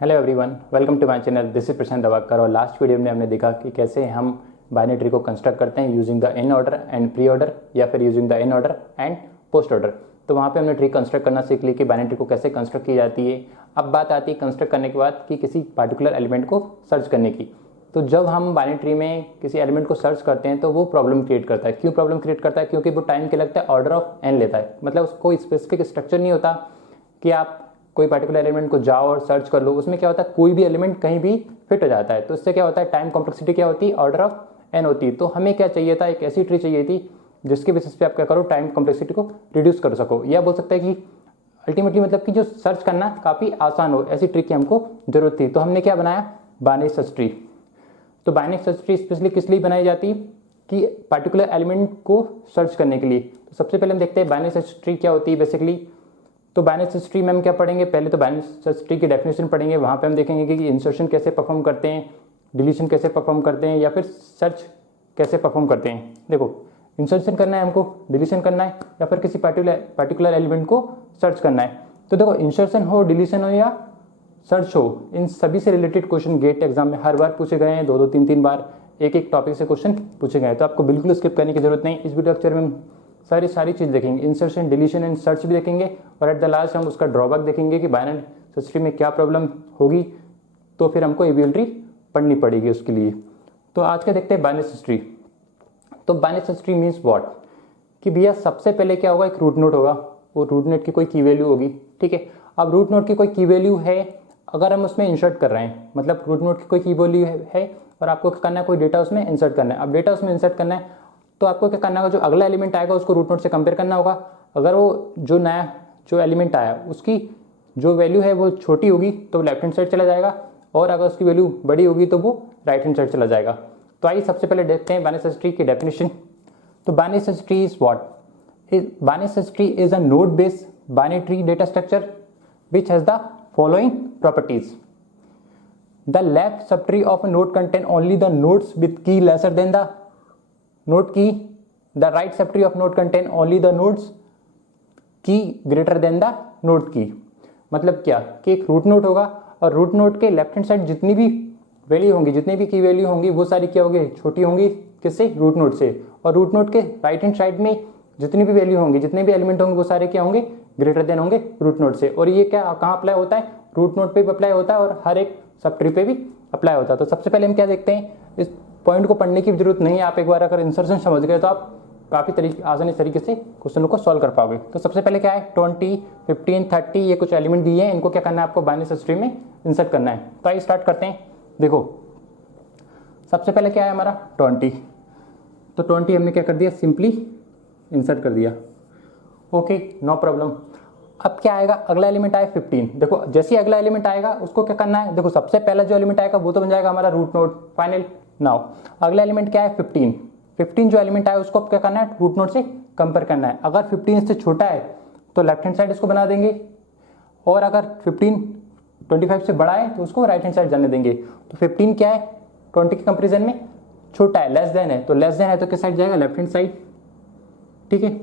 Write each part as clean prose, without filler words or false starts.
Hello everyone, welcome to my channel. This is Prashant Diwakar. और last video में हमने देखा कि कैसे हम बाइनरी ट्री को कंस्ट्रक्ट करते हैं using the in order and pre order या फिर using the in order and post order. तो वहाँ पे हमने ट्री कंस्ट्रक्ट करना सीख ली कि बाइनरी ट्री को कैसे कंस्ट्रक्ट की जाती है। अब बात आती है कंस्ट्रक्ट करने के बाद कि किसी पार्टिकुलर एलिमेंट को सर्च करने की। तो जब हम बाइनरी ट्री में किसी एलिमेंट को सर्च करते हैं तो वो प्रॉब्लम क्रिएट करता है। क्यों प्रॉब्लम क्रिएट करता है? क्योंकि वो टाइम के लगता है ऑर्डर ऑफ एन लेता है। मतलब उसको स्पेसिफिक स्ट्रक्चर नहीं होता कि आप कोई पार्टिकुलर एलिमेंट को जाओ और सर्च कर लो। उसमें क्या होता है, कोई भी एलिमेंट कहीं भी फिट हो जाता है। तो इससे क्या होता है, टाइम कॉम्प्लेक्सिटी क्या होती है, ऑर्डर ऑफ एन होती है। तो हमें क्या चाहिए था, एक ऐसी ट्री चाहिए थी जिसके बेसिस पे आप क्या करो, टाइम कॉम्प्लेक्सिटी को रिड्यूस कर सको, या बोल सकते हैं कि अल्टीमेटली मतलब कि जो सर्च करना काफ़ी आसान हो, ऐसी ट्री की हमको जरूरत थी। तो हमने क्या बनाया, बाइनरी सर्च ट्री। तो बाइनरी सर्च ट्री स्पेशली किस लिए बनाई जाती है कि पार्टिकुलर एलिमेंट को सर्च करने के लिए। तो सबसे पहले हम देखते हैं बाइनरी सर्च ट्री क्या होती है बेसिकली। तो बाइनरी सर्च ट्री में हम क्या पढ़ेंगे, पहले तो बाइनरी सर्च ट्री की डेफिनेशन पढ़ेंगे। वहाँ पे हम देखेंगे कि इंसर्शन कैसे परफॉर्म करते हैं, डिलीशन कैसे परफॉर्म करते हैं, या फिर सर्च कैसे परफॉर्म करते हैं। देखो, इंसर्शन करना है हमको, डिलीशन करना है, या फिर किसी पार्टिकुलर एलिमेंट को सर्च करना है। तो देखो, इंसर्शन हो, डिलीशन हो या सर्च हो, इन सभी से रिलेटेड क्वेश्चन गेट एग्जाम में हर बार पूछे गए हैं। दो तीन बार एक एक टॉपिक से क्वेश्चन पूछे गए हैं। तो आपको बिल्कुल स्किप करने की जरूरत नहीं। इस वीडियो लेक्चर में हम सारी चीज़ देखेंगे, इंसर्शन, डिलीशन एंड सर्च भी देखेंगे, और एट द लास्ट हम उसका ड्रॉबैक देखेंगे कि बाइनरी सर्च ट्री में क्या प्रॉब्लम होगी। तो फिर हमको एबीएल ट्री पढ़नी पड़ेगी उसके लिए। तो आज का देखते हैं बाइनरी सर्च ट्री। तो binary search tree means what, कि भैया सबसे पहले क्या होगा, एक रूट नोड होगा। वो रूट नोड की कोई की वैल्यू होगी, ठीक है। अब रूट नोड की कोई की वैल्यू है, अगर हम उसमें इंसर्ट कर रहे हैं, मतलब रूट नोड की कोई की वैल्यू है और आपको क्या करना है, कोई डेटा उसमें इंसर्ट करना है। अब डेटा उसमें इंसर्ट करना है तो आपको क्या करना होगा, जो अगला एलिमेंट आएगा उसको रूट नोड से कंपेयर करना होगा। अगर वो जो एलिमेंट आया उसकी जो वैल्यू है वो छोटी होगी तो लेफ्ट हैंड साइड चला जाएगा, और अगर उसकी वैल्यू बड़ी होगी तो वो राइट हैंड साइड चला जाएगा। तो आइए सबसे पहले देखते हैं बाइनरी सर्च ट्री की डेफिनेशन। तो binary search tree is what, binary search tree is a node based binary tree data structure which has the following properties. The left subtree of a node contain only the nodes with key lesser than the node key. The right subtree of node contain only the nodes key greater than the node key. मतलब क्या कि एक root node होगा और root node के left hand side जितनी भी value होंगी, जितनी भी की वैल्यू होंगी, वो सारी क्या होगी, छोटी होंगी किससे, रूट नोड से। और रूट नोड के राइट हैंड साइड में जितनी भी वैल्यू होंगी, जितने भी एलिमेंट होंगे, वो सारे क्या होंगे, ग्रेटर देन होंगे रूट नोड से। और ये क्या कहाँ अप्लाई होता है, रूट नोड पे भी अप्लाई होता है और हर एक सब ट्री पे भी अप्लाई होता है। तो सबसे पहले हम क्या देखते हैं, इस पॉइंट को पढ़ने की जरूरत नहीं है। आप एक बार अगर इंसर्शन समझ गए तो आप काफ़ी आसानी तरीके से क्वेश्चनों को सॉल्व कर पाओगे। तो सबसे पहले क्या है, 20, 15, 30 ये कुछ एलिमेंट दिए हैं, इनको क्या करना है, आपको बाइनरी सर्च ट्री में इंसर्ट करना है। तो आइए स्टार्ट करते हैं। देखो, सबसे पहले क्या है हमारा 20। तो 20 हमने क्या कर दिया, सिंपली इंसर्ट कर दिया। Okay, no problem. अब क्या आएगा, अगला एलिमेंट आया 15। देखो, जैसे ही अगला एलिमेंट आएगा उसको क्या करना है, देखो सबसे पहला जो एलिमेंट आएगा वो तो बन जाएगा हमारा रूट नोड फाइनल। नाउ अगला एलिमेंट क्या है, 15 जो एलिमेंट आया उसको क्या करना है, रूट नोड से कंपेयर करना है। अगर 15 इससे छोटा है तो लेफ्ट हैंड साइड इसको बना देंगे, और अगर 15 25 से बड़ा है तो उसको राइट हैंड साइड जाने देंगे। तो 15 क्या है, 20 के कंपेरिजन में छोटा है, लेस देन है। तो लेस देन है तो किस साइड जाएगा, लेफ्ट हैंड साइड, ठीक है।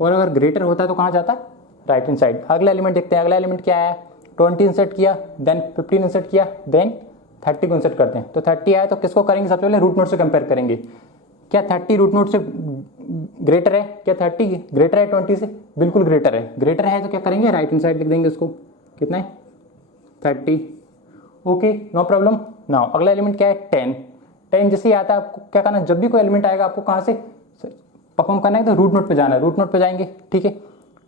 और अगर ग्रेटर होता है तो कहाँ जाता है, राइट हैंड साइड। अगला एलिमेंट देखते हैं, अगला एलिमेंट क्या है, 20 इंसर्ट किया, देन 15 इंसर्ट किया, देन 30 को इंसर्ट करते हैं। तो 30 आया तो किसको करेंगे, सबसे पहले रूट नोड से कंपेयर करेंगे। क्या 30 रूट नोड से ग्रेटर है, क्या 30 ग्रेटर है 20 से, बिल्कुल ग्रेटर है। ग्रेटर है तो क्या करेंगे, राइट हैंड साइड लिख देंगे उसको, कितना है 30। Okay, no problem. नाउ अगला एलिमेंट क्या है, 10 जैसे ही आता है आपको क्या करना है, जब भी कोई एलिमेंट आएगा आपको कहाँ से परफॉर्म करना है, तो रूट नोड पे जाना है, रूट नोड पे जाएंगे, ठीक है।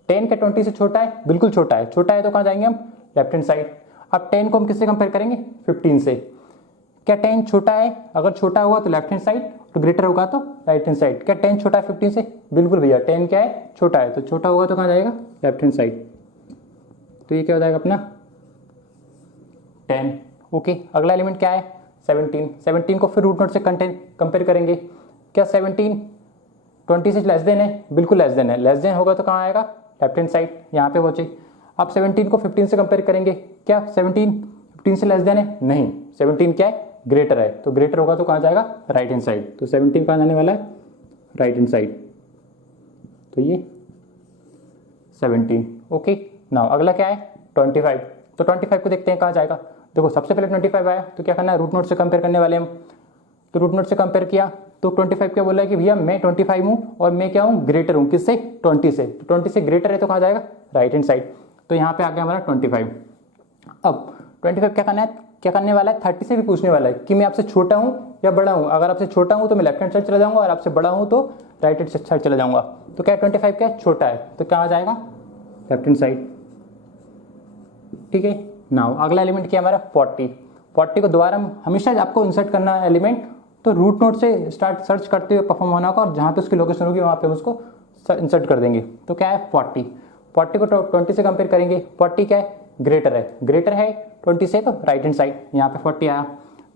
10 क्या 20 से छोटा है, बिल्कुल छोटा है। छोटा है तो कहाँ जाएंगे हम, लेफ्ट हैंड साइड। अब 10 को हम किससे कंपेयर करेंगे, 15 से। क्या 10 छोटा है, अगर छोटा होगा तो लेफ्ट हैंड साइड, तो ग्रेटर होगा तो राइट हैंड साइड। क्या 10 छोटा है 15 से, बिल्कुल भैया 10 क्या है, छोटा है। तो छोटा होगा तो कहाँ जाएगा, लेफ्ट हैंड साइड। तो ये क्या हो जाएगा अपना 10। ओके, अगला एलिमेंट क्या है, 17 को फिर रूट नोड से कंपेयर करेंगे। क्या 17 20 से लेस देन है, बिल्कुल लेस देन है। लेस देन होगा तो कहाँ आएगा, लेफ्ट हैंड साइड, यहाँ पे पहुंचे। अब 17 को 15 से कंपेयर करेंगे। क्या 17 15 से लेस देन है, नहीं। 17 क्या है, ग्रेटर है। तो ग्रेटर होगा तो कहाँ जाएगा, राइट हैंड साइड। तो 17 कहाँ जाने वाला है, राइट हैंड साइड। तो ये 17। ओके, नाउ अगला क्या है, 25। तो 25 को देखते हैं कहाँ जाएगा। देखो सबसे पहले 25 आया तो क्या करना है, रूट नोट से कंपेयर करने वाले हम। तो रूट नोट से कंपेयर किया तो 25 क्या बोला है कि भैया मैं 25 हूँ और मैं क्या हूँ, ग्रेटर हूँ किससे, 20 से। तो 20 से ग्रेटर है तो कहाँ जाएगा, राइट हैंड साइड। तो यहाँ पे आ गया हमारा 25। अब 25 क्या करना है, क्या करने वाला है, 30 से भी पूछने वाला है कि मैं आपसे छोटा हूँ या बड़ा हूँ। अगर आपसे छोटा हूँ तो मैं लेफ्ट हैंड साइड चला जाऊँगा और आपसे बड़ा हूँ तो राइट हैंड साइड चला जाऊँगा। तो क्या 25 क्या छोटा है तो कहाँ जाएगा, लेफ्ट हैंड साइड। ठीक है। नाउ अगला एलिमेंट क्या हमारा 40 को दोबारा हमेशा आपको इंसर्ट करना है एलिमेंट, तो रूट नोट से स्टार्ट सर्च करते हुए परफॉर्म होना का, और जहाँ पे उसकी लोकेशन होगी वहाँ पे हम उसको इंसर्ट कर देंगे। तो क्या है 40 को 20 से कंपेयर करेंगे। 40 क्या है, ग्रेटर है 20 से, तो राइट हैंड साइड यहाँ पे 40 आया।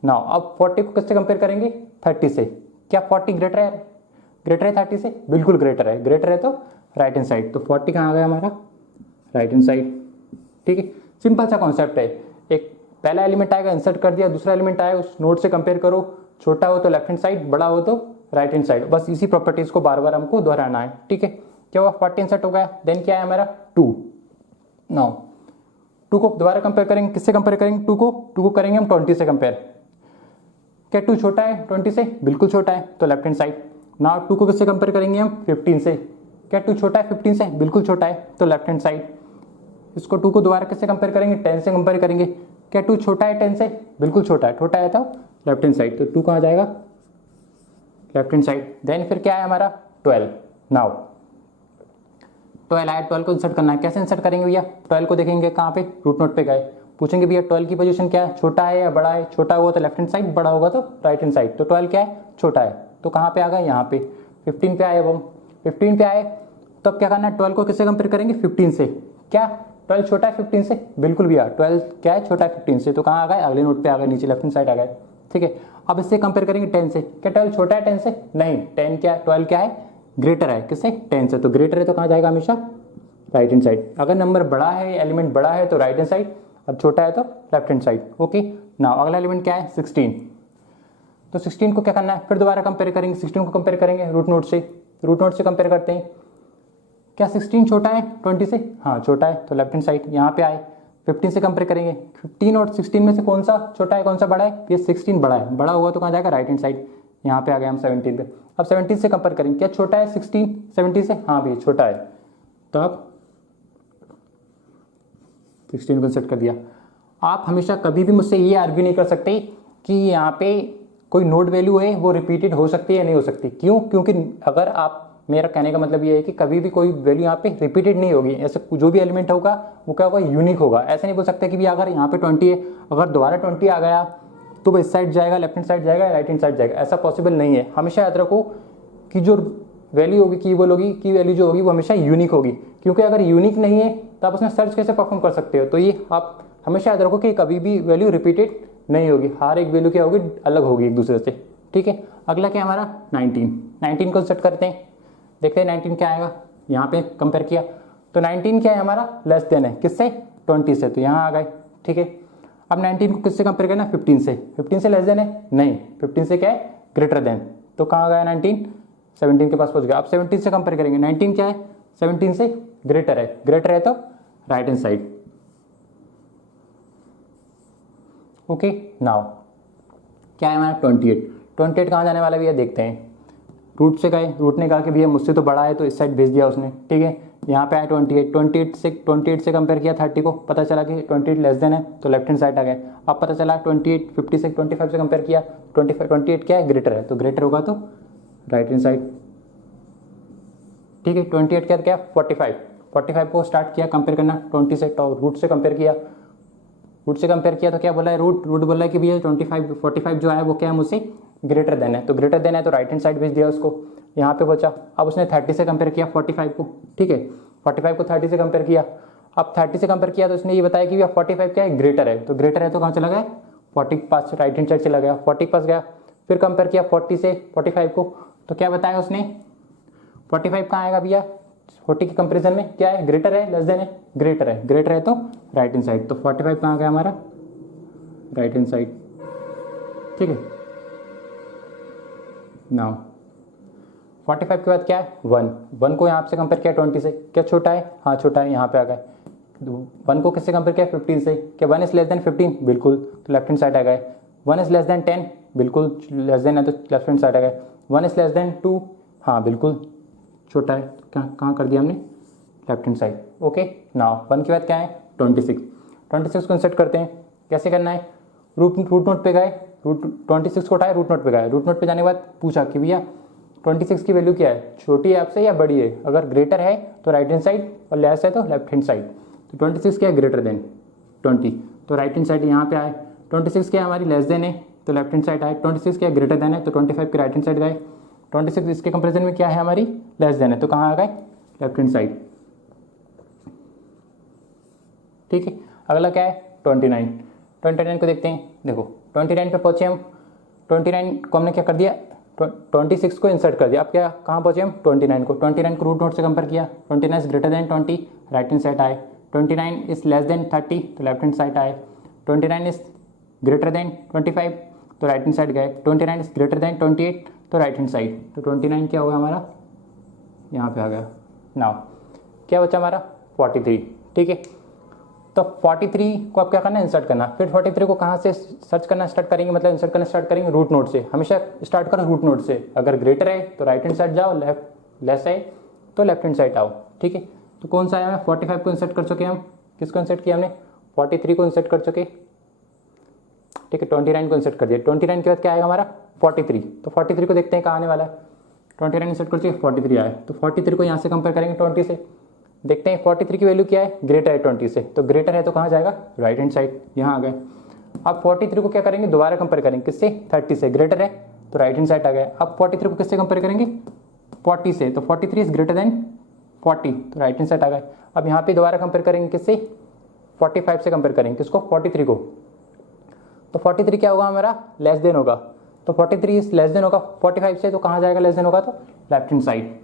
नाउ अब 40 को किससे कंपेयर करेंगे, 30 से। क्या 40 ग्रेटर है 30 से, बिल्कुल ग्रेटर है तो राइट हैंड साइड। तो 40 कहाँ आ गया हमारा, राइट हैंड साइड। ठीक है, सिंपल सा कॉन्सेप्ट है। एक पहला एलिमेंट आएगा, इंसर्ट कर दिया, दूसरा एलिमेंट आया उस नोड से कंपेयर करो, छोटा हो तो लेफ्ट हैंड साइड, बड़ा हो तो राइट हैंड साइड। बस इसी प्रॉपर्टीज को बार बार हमको दोहराना है। ठीक है, क्या हुआ 40 इंसर्ट हो गया, देन क्या है हमारा 2। नाउ 2 को दोबारा कंपेयर करेंगे, किससे कंपेयर करेंगे, 2 को करेंगे हम 20 से कंपेयर। क्या 2 छोटा है 20 से, बिल्कुल छोटा है तो लेफ्ट हैंड साइड। नाउ 2 को किससे कंपेयर करेंगे हम, 15 से। क्या 2 छोटा है 15 से, बिल्कुल छोटा है तो लेफ्ट हैंड साइड। इसको 2 को दोबारा किससे कंपेयर करेंगे, 10 से कंपेयर करेंगे। क्या 2 छोटा है 10 से, बिल्कुल छोटा है तो लेफ्ट हैंड साइड। तो 2 कहाँ जाएगा, लेफ्ट हैंड साइड। देन फिर क्या है हमारा 12। नाउ 12 आया, 12 को इंसर्ट करना है। कैसे इंसर्ट करेंगे भैया, 12 को देखेंगे कहाँ पे, रूट नोट पे गए, पूछेंगे भैया 12 की पोजीशन क्या है, छोटा है या बड़ा है। छोटा हुआ तो लेफ्ट हैंड साइड, बड़ा होगा तो राइट हैंड साइड। तो 12 क्या है, छोटा है तो कहाँ पे आ गया, यहाँ पे। 15 पे आए, अब हम 15 पे आए तो अब क्या करना है, 12 को किससे कंपेयर करेंगे, 15 से। क्या 12 छोटा है 15 से, बिल्कुल भैया 12 क्या है, छोटा है 15 से। तो कहाँ आ गए, अगले नोट पे आ गए, नीचे लेफ्ट हैंड साइड आ गए। ठीक है, अब इससे कंपेयर करेंगे 10 से। क्या 12 छोटा है 10 से, नहीं। 12 क्या है, ग्रेटर है किससे, 10 से। तो ग्रेटर है तो कहाँ जाएगा, हमेशा राइट हैंड साइड। अगर नंबर बड़ा है, एलिमेंट बड़ा है तो राइट हैंड साइड, अब छोटा है तो left hand side. Okay. Now अगला एलिमेंट क्या है, 16। तो 16 को क्या करना है, फिर दोबारा कंपेयर करेंगे। 16 को कंपेयर करेंगे रूट नोट से कंपेयर करते हैं। क्या 16 छोटा है 20 से, हाँ छोटा है तो लेफ्ट हैंड साइड। यहाँ पे आए 15 से कंपेयर करेंगे। 15 और 16 में से कौन सा छोटा है, कौन सा बड़ा है, ये 16 बड़ा है। बड़ा हुआ तो कहाँ जाएगा, राइट हैंड साइड। यहाँ पे आ गए हम 17 पे। अब 17 से कंपेयर करेंगे, क्या छोटा है 16 17 से, हाँ भैया छोटा है। तो अब 16 को सेट कर दिया। आप हमेशा कभी भी मुझसे ये आर्ग्यू नहीं कर सकते कि यहाँ पे कोई नोड वैल्यू है वो रिपीटेड हो सकती है या नहीं हो सकती। क्यों, क्योंकि अगर आप, मेरा कहने का मतलब ये है कि कभी भी कोई वैल्यू यहाँ पे रिपीटेड नहीं होगी। ऐसे जो भी एलिमेंट होगा वो क्या होगा, यूनिक होगा। ऐसे नहीं बोल सकते कि भी अगर यहाँ पे 20 है, अगर दोबारा 20 आ गया तो वो इस साइड जाएगा, लेफ्ट हैंड साइड जाएगा, राइट हैंड साइड जाएगा। ऐसा पॉसिबल नहीं है। हमेशा याद रखो कि जो वैल्यू होगी, की वैल्यू जो होगी वो हमेशा यूनिक होगी। क्योंकि अगर यूनिक नहीं है तो आप उसमें सर्च कैसे परफॉर्म कर सकते हो। तो ये आप हमेशा याद रखो कि कभी भी वैल्यू रिपीटेड नहीं होगी। हर एक वैल्यू क्या होगी, अलग होगी एक दूसरे से। ठीक है, अगला क्या हमारा 19 को सेट करते हैं। देखते हैं 19 क्या आएगा। यहाँ पे कंपेयर किया तो 19 क्या है हमारा, लेस देन है किससे, 20 से। तो यहाँ आ गए। ठीक है, अब 19 को किससे कंपेयर करना, 15 से। 15 से लेस देन है, नहीं। 15 से क्या है, ग्रेटर देन। तो कहाँ गया 19, 17 के पास पहुँच गया। अब 17 से कंपेयर करेंगे। 19 क्या है, 17 से ग्रेटर है तो right hand side. Okay. Now क्या है हमारा 28 कहाँ जाने वाला भैया, देखते हैं। रूट से गए, रूट ने कहा कि भैया मुझसे तो बड़ा है तो इस साइड भेज दिया उसने। ठीक है, यहाँ पे आया 28 से कंपेयर किया 30 को, पता चला कि 28 लेस देन है तो लेफ्ट हैंड साइड आ गए। अब पता चला 28 50 से 25 से कंपेयर किया, 28 क्या है, ग्रेटर है तो ग्रेटर होगा तो राइट हैंड साइड। ठीक है, 28 क्या 45 को स्टार्ट किया कंपेयर करना 20 से। तो रूट से कंपेयर किया तो क्या बोला है, रूट बोला है कि भैया 45 जो है वो क्या है, मुझसे ग्रेटर देन है। तो ग्रेटर देन है तो राइट हैंड साइड भेज दिया उसको। यहाँ पे बचा। अब उसने 30 से कंपेयर किया 45 को। ठीक है, 45 को 30 से कंपेयर किया। अब 30 से कंपेयर किया तो उसने ये बताया कि भैया 45 क्या है, ग्रेटर है। तो ग्रेटर है तो कहाँ चला गया, 40 के पास, राइट हैंड साइड चला गया, 40 के पास गया। फिर कंपेयर किया 40 से 45 को, तो क्या बताया उसने, 45 कहाँ आएगा भैया, 40 के कंपेरिजन में क्या है, ग्रेटर है लेस देन है, ग्रेटर है तो राइट हैंड साइड। तो 45 कहाँ गया हमारा, राइट हैंड साइड। ठीक है, नाउ 45 के बाद क्या है 1 को यहाँ से कंपेयर किया 20 से। क्या छोटा है, हाँ छोटा है, यहाँ पे आ गया 1 को किससे कंपेयर किया 15 से, क्या 1 इज लेस देन 15, बिल्कुल, तो लेफ्ट हैंड साइड आ गए। 1 इज लेस देन 10, बिल्कुल लेस देन है तो लेफ्ट हैंड साइड आ गए। 1 इज लेस देन 2, हाँ बिल्कुल छोटा है, कहाँ कर दिया हमने, left hand side. Okay, now 1 के बाद क्या है 26 को इंसर्ट करते हैं। कैसे करना है, रूट नोट पे गए, 26 को उठाए, रूट नोट पे गए। रूट नोट पे जाने के बाद पूछा कि भैया 26 की वैल्यू क्या है, छोटी है आपसे या बड़ी है, अगर ग्रेटर है तो राइट हैंड साइड और लेस है तो लेफ्ट हैंड साइड। तो 26 क्या है ग्रेटर देन 20, तो राइट हैंड साइड यहाँ पे आए। 26 क्या है हमारी लेस देन है तो लेफ्ट हैंड साइड आए। 26 क्या है ग्रेटर देन है तो 25 के राइट हैंड साइड गए। 26 इसके कंपेरिजन में क्या है हमारी लेस देन है तो कहाँ आ गए लेफ्ट हैंड साइड। ठीक है, अगला क्या है 29 को देखते हैं। देखो 29 पे पहुंचे हम, 29 को हमने क्या कर दिया 26 को इंसर्ट कर दिया। अब क्या कहाँ पहुंचे हम 29 को रूट नोट से कंपेयर किया। 29 is greater than 20, right hand side आए। 29 इज लेस देन 30 तो लेफ्ट हैंड साइड आए। 29 इज ग्रेटर देन 25 तो राइट हैंड साइड गए। 29 इज ग्रेटर देन 28 तो राइट हैंड साइड। तो 29 क्या होगा हमारा यहाँ पे आ गया। नाउ क्या बचा हमारा 43। ठीक है, तो 43 को आप क्या करना है इंसर्ट करना। फिर 43 को कहाँ से सर्च करना स्टार्ट करेंगे, मतलब इंसर्ट करना स्टार्ट करेंगे रूट नोट से। हमेशा स्टार्ट करो रूट नोट से, अगर ग्रेटर है तो राइट हैंड साइड जाओ, लेस है तो लेफ्ट हैंड साइड आओ। ठीक है, तो कौन सा आया हमें 45 को इंसर्ट कर चुके हम। किसको इंसर्ट किया हमने 43 को इंसर्ट कर चुके। ठीक है, 29 को इंसर्ट कर दिया। 29 के बाद क्या आएगा हमारा 43, तो 43 को देखते हैं कहाँ आने वाला है। 29 इंसर्ट कर चुके 43 आए, तो 43 को यहाँ से कंपेयर करेंगे 20 से। देखते हैं 43 की वैल्यू क्या है ग्रेटर है 20 से, तो ग्रेटर है तो कहाँ जाएगा राइट हैंड साइड, यहाँ आ गए। अब 43 को क्या करेंगे दोबारा कंपेयर करेंगे किससे 30 से, ग्रेटर है तो राइट हैंड साइड आ गया। अब 43 को किससे कंपेयर करेंगे 40 से, तो 43 इज ग्रेटर देन 40 तो राइट हैंड साइड आ गए। अब यहाँ पे दोबारा कंपेयर करेंगे किससे 45 से कंपेयर करेंगे किसको 43 को, तो 43 क्या होगा हमारा लेस देन होगा, तो 43 इज लेस देन होगा 45 से, तो कहाँ जाएगा लेस देन होगा तो लेफ्ट हैंड साइड।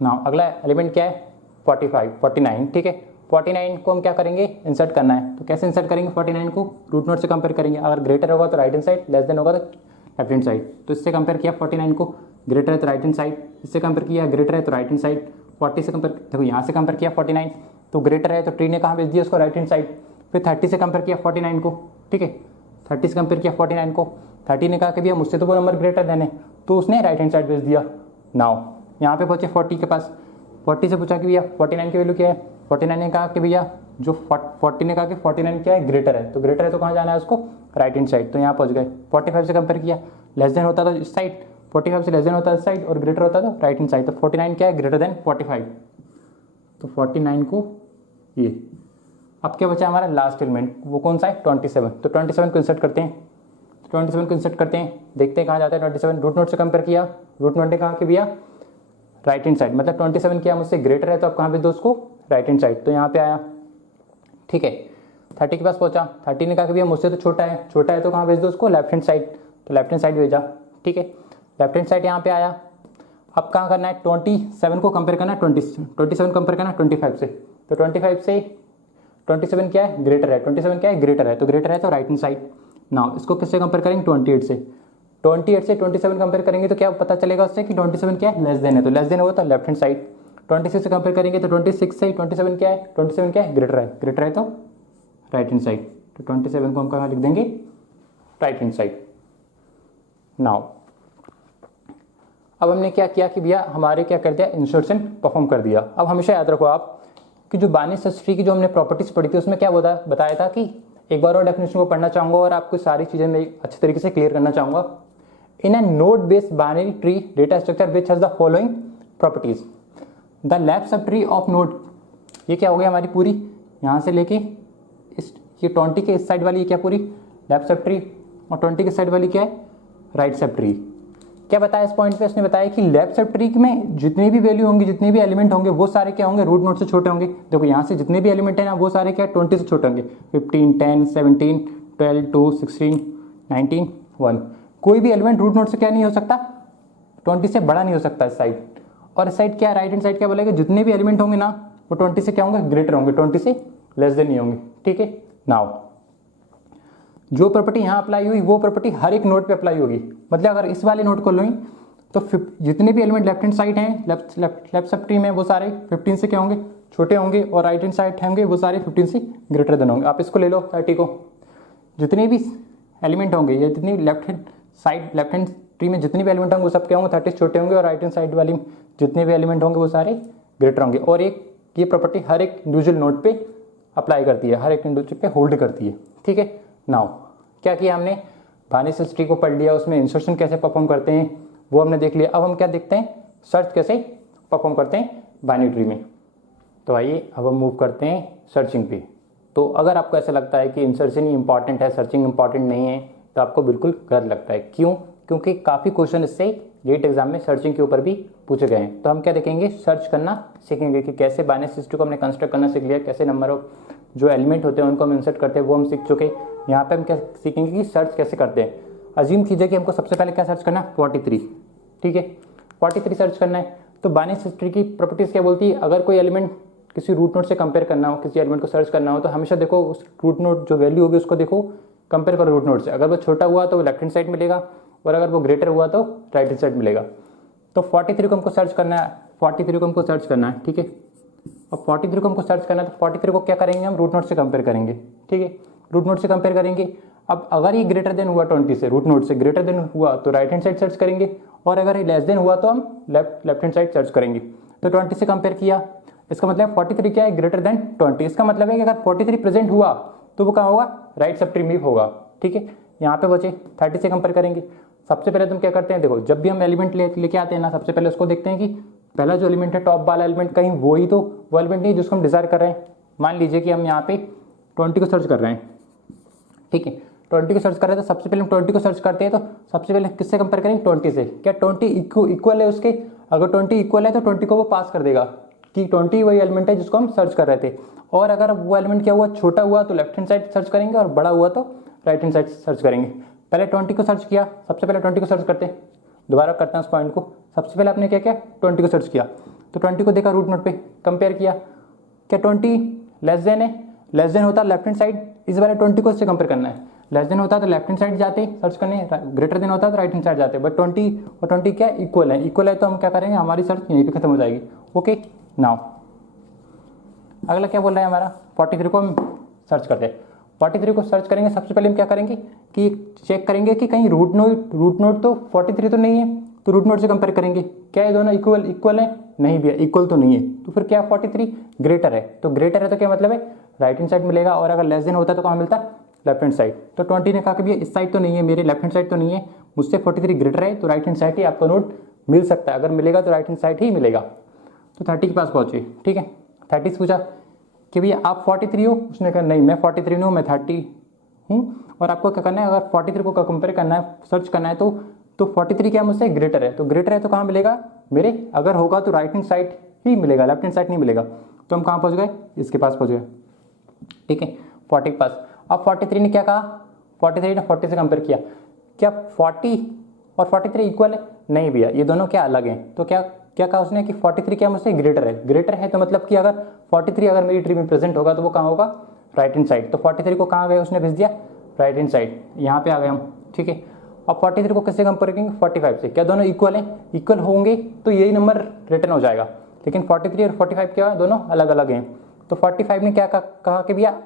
नाउ अगला एलिमेंट क्या है 49। ठीक है, 49 को हम क्या करेंगे इंसर्ट करना है, तो कैसे इंसर्ट करेंगे 49 को रूट नोट से कंपेयर करेंगे। अगर ग्रेटर होगा तो right hand side, less than होगा तो लेफ्ट हैंड साइड। तो इससे कंपेयर किया 49 को, ग्रेटर है तो राइट हैंड साइड, इससे कंपेयर किया ग्रेटर है तो राइट हैंड साइड। 40 से कंपेयर, देखो यहाँ से कंपेयर किया 49 तो ग्रेटर है तो ट्री ने कहाँ भेज दिया उसको राइट हैंड साइड। फिर 30 से कंपेयर किया 49 को। ठीक है, 30 से कंपेयर किया 49 को, 30 ने कहा कि भैया मुझसे तो वो नंबर ग्रेटर देन है, तो उसने राइट हैंड साइड भेज दिया। नाउ यहाँ पे पहुंचे 40 के पास, 40 से पूछा कि भैया 49 की वैल्यू क्या है। 49 ने कहा कि भैया जो 40 ने कहा कि 49 क्या है ग्रेटर है, तो ग्रेटर है तो कहाँ जाना है उसको राइट हैंड साइड, तो यहाँ पहुंच गए। 45 से कंपेयर किया, लेस देन होता तो इस साइड, 45 से लेस देन होता है इस साइड और ग्रेटर होता तो राइट हैंड साइड। तो 49 क्या है ग्रेटर देन 45, तो 49 को ये। अब क्या बचा हमारा लास्ट एलिमेंट, वो कौन सा है 27। तो 27 को इंसर्ट करते हैं, 27 को इंसर्ट करते हैं, देखते हैं कहाँ जाता है 27। रूट नोट से कंपेयर किया, रूट नोट ने कहा कि भैया राइट हैंड साइड, मतलब 27 क्या मुझसे ग्रेटर है तो आप कहाँ भेज दो उसको राइट हैंड साइड, तो यहाँ पे आया। ठीक है, 30 के पास पहुंचा, 30 ने कहा कि भैया मुझसे तो छोटा है तो कहाँ भेज दो उसको लेफ्ट हैंड साइड, तो लेफ्ट हैंड साइड भेजा। ठीक है, लेफ्ट हैंड साइड यहाँ पे आया। अब कहाँ करना है 27 को कंपेयर करना है 27 कंपेयर करना है 25 से, तो 25 से 27 क्या है ग्रेटर है, 27 क्या है ग्रेटर है, तो ग्रेटर है तो राइट हैंड साइड। नाउ इसको किससे कंपेयर करेंगे 28 से, 28 से 27 कंपेयर करेंगे तो क्या पता चलेगा उससे कि 27 क्या है लेस देन है, तो लेस देन होगा तो लेफ्ट हैंड साइड। 26 से कंपेयर करेंगे तो 26 से 27 क्या है, 27 क्या है ग्रेटर है तो राइट हैंड साइड, तो 27 को हम कहाँ लिख देंगे राइट हैंड साइड। नाउ अब हमने क्या किया कि भैया हमारे क्या कर दिया इंसर्शन परफॉर्म कर दिया। अब हमेशा याद रखो आप कि जो बाइनरी सर्च ट्री की जो हमने प्रॉपर्टीज पढ़ी थी उसमें क्या बताया था कि एक बार और डेफिनेशन को पढ़ना चाहूँगा और आपको सारी चीज़ें मैं अच्छे तरीके से क्लियर करना चाहूँगा। In a node based binary tree data structure which has the following properties, the left sub tree of node, ये क्या हो गया हमारी पूरी यहाँ से लेके इस ये 20 के इस साइड वाली ये क्या पूरी लेफ्ट सब ट्री और 20 के साइड वाली क्या है राइट सब ट्री। क्या बताया इस पॉइंट पे, उसने बताया कि लेफ्ट सब ट्री में जितनी भी वैल्यू होंगी जितने भी एलिमेंट होंगे वो सारे क्या होंगे रूट नोड से छोटे होंगे। देखो यहाँ से जितने भी एलिमेंट है ना वो सारे क्या 20 से छोटे होंगे, 15, 10, 17, 12, 2, 16, 19, 1। कोई भी एलिमेंट रूट नोड से क्या नहीं हो सकता 20 से बड़ा नहीं हो सकता इस साइड। और इस साइड क्या राइट हैंड साइड क्या बोलेगा जितने भी एलिमेंट होंगे ना वो 20 से क्या होंगे ग्रेटर होंगे, 20 से लेस देन नहीं होंगे। ठीक है, नाउ जो प्रॉपर्टी यहाँ अप्लाई हुई वो प्रॉपर्टी हर एक नोड पे अप्लाई होगी। मतलब अगर इस वाले नोड को लूँ तो जितने भी एलिमेंट लेफ्ट हैंड साइड हैं, लेफ्ट सब ट्री में, वो सारे 15 से क्या होंगे, छोटे होंगे, और राइट हैंड साइड होंगे वो सारे 15 से ग्रेटर देन होंगे। आप इसको ले लो 30 को, जितने भी एलिमेंट होंगे या जितनी लेफ्ट हैंड ट्री में जितने भी एलिमेंट होंगे वो सब क्या होंगे, 30 से छोटे होंगे, और राइट हैंड साइड वाली जितने भी एलिमेंट होंगे वो सारे ग्रेटर होंगे। और एक ये प्रॉपर्टी हर एक इंडिविजुअल नोड पे अप्लाई करती है, हर एक इंडिविजुअल पे होल्ड करती है, ठीक है। नाउ क्या किया हमने, बायनरी ट्री को पढ़ लिया, उसमें इंसर्शन कैसे परफॉर्म करते हैं वो हमने देख लिया। अब हम क्या देखते हैं, सर्च कैसे परफॉर्म करते हैं बाइनरी ट्री में। तो आइए अब हम मूव करते हैं सर्चिंग पे। तो अगर आपको ऐसा लगता है कि इंसर्शन ही इंपॉर्टेंट है, सर्चिंग इंपॉर्टेंट नहीं है, तो आपको बिल्कुल गलत लगता है। क्यों? क्योंकि काफ़ी क्वेश्चन इससे गेट एग्जाम में सर्चिंग के ऊपर भी पूछे गए हैं। तो हम क्या देखेंगे, सर्च करना सीखेंगे कि कैसे बाइनरी ट्री को हमने कंस्ट्रक्ट करना सीख लिया, कैसे नंबर ऑफ जो एलिमेंट होते हैं उनको हम इंसर्ट करते हैं वो हम सीख चुके। यहाँ पे हम क्या सीखेंगे कि सर्च कैसे करते हैं। अज्यूम कीजिए कि हमको सबसे पहले क्या सर्च करना है, 43, ठीक है, 43 सर्च करना है। तो बाइनरी ट्री की प्रॉपर्टीज क्या बोलती है, अगर कोई एलिमेंट किसी रूट नोड से कंपेयर करना हो, किसी एलिमेंट को सर्च करना हो, तो हमेशा देखो उस रूट नोड जो वैल्यू होगी उसको देखो, कंपेयर करो रूट नोड से। अगर वो छोटा हुआ तो वो लेफ्ट हैंड साइड मिलेगा, और अगर वो ग्रेटर हुआ तो राइट हैंड साइड मिलेगा। तो 43 को हमको सर्च करना है, 43 को हमको सर्च करना है, ठीक है। अब 43 को हमको सर्च करना है, तो 43 को क्या करेंगे, हम रूट नोड से कंपेयर करेंट, ठीक है, रूट नोड से कंपेयर करेंगे। अब अगर ये ग्रेटर देन हुआ 20 से, रूट नोड से ग्रेटर देन हुआ तो राइट हैंड साइड सर्च करेंगे, और अगर ये लेस देन हुआ तो हम लेफ्ट हैंड साइड सर्च करेंगे। तो 20 से कंपेयर किया, इसका मतलब 43 क्या है, ग्रेटर देन 20। इसका मतलब है कि अगर 43 प्रेजेंट हुआ तो वो कहाँ होगा, राइट सब ट्री में होगा, ठीक है। यहाँ पे बचे 30 से कंपेयर करेंगे। सबसे पहले तुम क्या करते हैं, देखो जब भी हम एलिमेंट लेके आते हैं ना, सबसे पहले उसको देखते हैं कि पहला जो एलिमेंट है टॉप वाला एलिमेंट कहीं वो एलिमेंट नहीं जिसको हम डिजायर कर रहे हैं। मान लीजिए कि हम यहाँ पे 20 को सर्च कर रहे हैं, ठीक है, 20 को सर्च कर रहे हैं। तो सबसे पहले हम 20 को सर्च करते हैं, तो सबसे पहले किससे कंपेयर करेंगे, 20 से। क्या 20 इक्वल है उसके, अगर 20 इक्वल है तो 20 को वो पास कर देगा कि 20 वही एलिमेंट है जिसको हम सर्च कर रहे थे। और अगर वो एलिमेंट क्या हुआ, छोटा हुआ तो लेफ्ट हैंड साइड सर्च करेंगे, और बड़ा हुआ तो राइट हैंड साइड सर्च करेंगे। पहले 20 को सर्च किया, सबसे पहले 20 को सर्च करते हैं, दोबारा करते हैं उस पॉइंट को। सबसे पहले आपने क्या किया, 20 को सर्च किया, तो 20 को देखा रूट नोड पे, कंपेयर किया, क्या 20 लेस देन है, लेस देन होता लेफ्ट हैंड साइड, इस बार 20 को इससे कंपेयर करना है। लेस देन होता तो लेफ्ट हैंड साइड जाते सर्च करने, ग्रेटर देन होता तो राइट हैंड साइड जाते, बट 20 और 20 क्या इक्वल है, इक्वल है तो हम क्या करेंगे, हमारी सर्च यहीं पे खत्म हो जाएगी। ओके, नाउ अगला क्या बोल रहा है हमारा, 43 को हम सर्च करते हैं। 43 को सर्च करेंगे, सबसे पहले हम क्या करेंगे कि चेक करेंगे कि कहीं रूट नोड तो 43 तो नहीं है, तो रूट नोड से कंपेयर करेंगे, क्या ये दोनों इक्वल है, नहीं भैया इक्वल तो नहीं है, तो फिर क्या 43 ग्रेटर है, तो ग्रेटर है तो क्या मतलब है राइट हैंड साइड मिलेगा, और अगर लेस देन होता तो कहाँ मिलता, लेफ्ट हैंड साइड। तो 20 ने कहा कि भैया इस साइड तो नहीं है, मेरे लेफ्ट हैंड साइड तो नहीं है, मुझसे 43 ग्रेटर है, तो राइट हैंड साइड ही आपको नोड मिल सकता है, अगर मिलेगा तो राइट हैंड साइड ही मिलेगा। तो 30 के पास पहुंचे, ठीक है, 30 से पूछा कि भैया आप 43 हो, उसने कहा नहीं मैं 43 नहीं हूँ, मैं 30 हूँ। और आपको क्या करना है, अगर 43 को कंपेयर करना है, सर्च करना है, तो 43 क्या मुझसे ग्रेटर है, तो ग्रेटर है तो कहाँ मिलेगा मेरे, अगर होगा तो राइट हैंड साइड ही मिलेगा, लेफ्ट हैंड साइड नहीं मिलेगा। तो हम कहाँ पहुँच गए, इसके पास पहुँच गए, ठीक है, 40 के पास। अब 43 ने क्या कहा, 43 ने 40 से कंपेयर किया, क्या 40 और 43 इक्वल है, नहीं भैया ये दोनों क्या अलग हैं। तो क्या कहा उसने कि 43 क्या मुझसे ग्रेटर है, तो मतलब कि अगर 43 अगर मेरी ट्री में प्रेजेंट होगा तो वो कहाँ होगा, राइट हैंड साइड। तो 43 को कहाँ गए, उसने भेज दिया राइट हैंड साइड, यहाँ पे आ गए हम, ठीक है। अब 43 को किससे कंपेयर करेंगे, 45 से, क्या दोनों इक्वल हैं, इक्वल होंगे तो यही नंबर रिटर्न हो जाएगा, लेकिन 43 और 45 क्या है, दोनों अलग अलग हैं। तो 45 ने क्या कहा कि भैया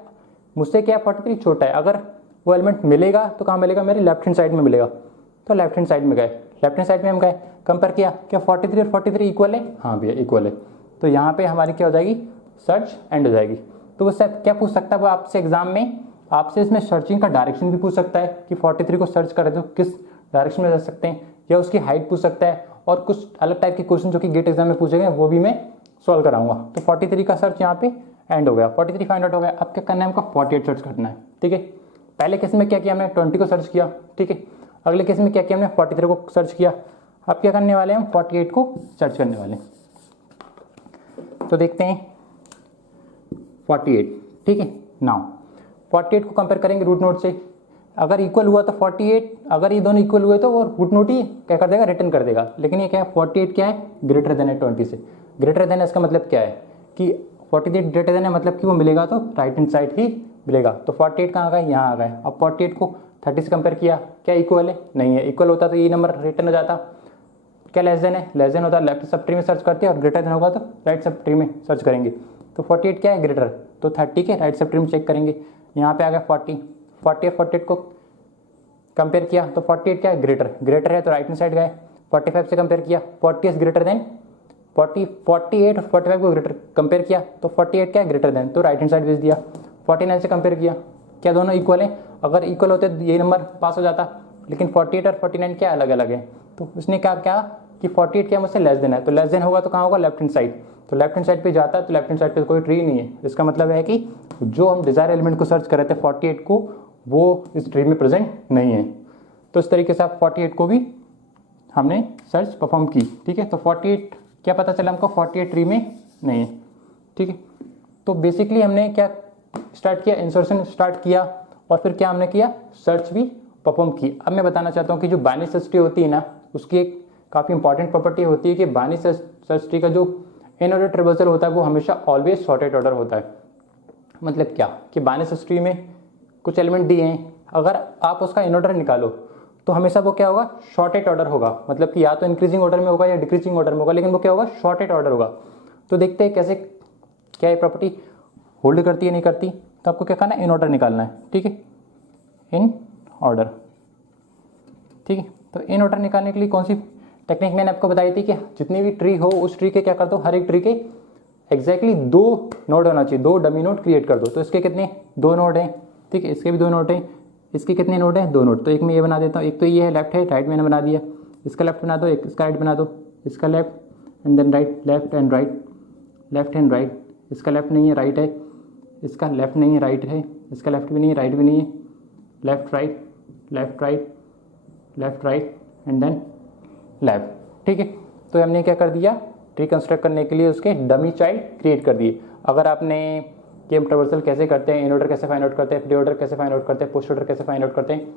मुझसे क्या 43 छोटा है, अगर वो एलिमेंट मिलेगा तो कहाँ मिलेगा, मेरे लेफ्ट हैंड साइड में मिलेगा। तो लेफ्ट हैंड साइड में गए, लेफ्ट हैंड साइड में हम गए, कंपेयर किया, क्या 43 और 43 इक्वल है, हाँ भैया इक्वल है। तो यहाँ पे हमारी क्या हो जाएगी, सर्च एंड हो जाएगी। तो वो क्या पूछ सकता है वो आपसे एग्जाम में, आपसे इसमें सर्चिंग का डायरेक्शन भी पूछ सकता है कि 43 को सर्च करें तो किस डायरेक्शन में जा सकते हैं, या उसकी हाइट पूछ सकता है, और कुछ अलग टाइप के क्वेश्चन जो कि गेट एग्जाम में पूछे गए वो भी मैं सॉल्व कराऊंगा। तो 43 का सर्च यहाँ पे एंड हो गया, 43 फाइंड आउट हो गया। अब क्या करना है, हमको 48 सर्च करना है, ठीक है। पहले केस में क्या किया हमने, 20 को सर्च किया, ठीक है। अगले केस में क्या किया हमने, 43 को सर्च किया। अब क्या करने वाले हैं, हम 48 को सर्च करने वाले हैं। तो देखते हैं 48, ठीक है। नाउ 48 को कंपेयर करेंगे रूट नोड से, अगर इक्वल हुआ तो 48, अगर ये दोनों इक्वल हुए तो वो रूट नोड ही क्या कर देगा, रिटर्न कर देगा। लेकिन ये क्या है, 48 क्या है, ग्रेटर देन है 20 से, ग्रेटर देन है, इसका मतलब क्या है कि 48 ग्रेटर देन है, मतलब कि वो मिलेगा तो राइट हैंड साइड ही मिलेगा। तो 48 कहाँ आ गए, यहाँ आ गए। अब 48 को 30 से कंपेयर किया, क्या इक्वल है, नहीं है, इक्वल होता तो ये नंबर रिटर्न हो जाता। क्या लेस देन है, लेस देन होता है लेफ्ट सब ट्री में सर्च करते हैं, और ग्रेटर देन होगा तो राइट सब ट्री में सर्च करेंगे। तो 48 क्या है, ग्रेटर, तो 30 के राइट सब ट्री में चेक करेंगे। यहाँ पे आ गया 40 और 48 को कंपेयर किया तो 48 क्या है, ग्रेटर, ग्रेटर है तो राइट हैंड साइड गए। 45 से कंपेयर किया, 40 इज ग्रेटर देन 48 और 45 को ग्रेटर कंपेयर किया तो 48 क्या है, ग्रेटर देन, तो राइट हैंड साइड भेज दिया। 49 से कंपेयर किया, क्या दोनों इक्वल हैं, अगर इक्वल होते तो यही नंबर पास हो जाता, लेकिन 48 और 49 क्या अलग अलग है। तो उसने क्या कि 48 क्या मुझसे लेस देन है, तो लेस देन होगा तो कहाँ होगा, लेफ्ट हैंड साइड, तो लेफ्ट हैंड साइड पे जाता है, तो लेफ्ट हैंड साइड पे कोई ट्री नहीं है। इसका मतलब है कि जो हम डिजायर एलिमेंट को सर्च कर रहे थे 48 को, वो इस ट्री में प्रेजेंट नहीं है। तो इस तरीके से आप 48 को भी हमने सर्च परफॉर्म की, ठीक है। तो 48 क्या पता चला हमको, 48 ट्री में नहीं है, ठीक है। तो बेसिकली हमने क्या स्टार्ट किया, इंसर्शन स्टार्ट किया, और फिर क्या हमने किया, सर्च भी परफॉर्म की। अब मैं बताना चाहता हूँ कि जो बाइनरी सर्च ट्री होती है ना, उसकी एक काफ़ी इंपॉर्टेंट प्रॉपर्टी होती है कि बाइनरी सर्च ट्री का जो इन ऑर्डर ट्रेवर्सल होता है वो हमेशा ऑलवेज सॉर्टेड ऑर्डर होता है। मतलब क्या कि बाइनरी सर्च ट्री में कुछ एलिमेंट दिए हैं, अगर आप उसका इन ऑर्डर निकालो तो हमेशा वो क्या होगा, शॉर्टेड ऑर्डर होगा, मतलब कि या तो इंक्रीजिंग ऑर्डर में होगा या डिक्रीजिंग ऑर्डर में होगा, लेकिन वो क्या होगा, शॉर्टेड ऑर्डर होगा। तो देखते हैं कैसे क्या ये प्रॉपर्टी होल्ड करती है नहीं करती। तो आपको क्या करना है, इन ऑर्डर निकालना है, ठीक है, इन ऑर्डर, ठीक है। तो इन ऑर्डर निकालने के लिए कौन सी टेक्निक मैंने आपको बताई थी कि जितनी भी ट्री हो उस ट्री के क्या कर दो, हर एक ट्री के एग्जैक्टली 2 नोड होना चाहिए, 2 डमी नोड क्रिएट कर दो। तो इसके कितने, 2 नोड हैं, ठीक है, इसके भी 2 नोड हैं, इसके कितने नोड हैं, 2 नोड। तो एक में ये बना देता हूँ, एक तो ये है लेफ्ट है, राइट मैंने बना दिया, इसका लेफ्ट बना दो, एक इसका राइट बना दो, इसका left and then right, left and right, left and right, इसका लेफ्ट नहीं है राइट है, इसका लेफ्ट नहीं है राइट है, इसका लेफ्ट भी नहीं है राइट भी नहीं है, left right, left right, left right and then left, ठीक है। तो हमने क्या कर दिया, ट्री कंस्ट्रक्ट करने के लिए उसके डमी चाइल्ड क्रिएट कर दिए। अगर आपने केम ट्रेवर्सल कैसे करते हैं, इन ऑर्डर कैसे फाइंड आउट करते हैं, प्री ऑर्डर कैसे फाइंड आउट करते हैं, पोस्ट ऑर्डर कैसे फाइंड आउट करते हैं,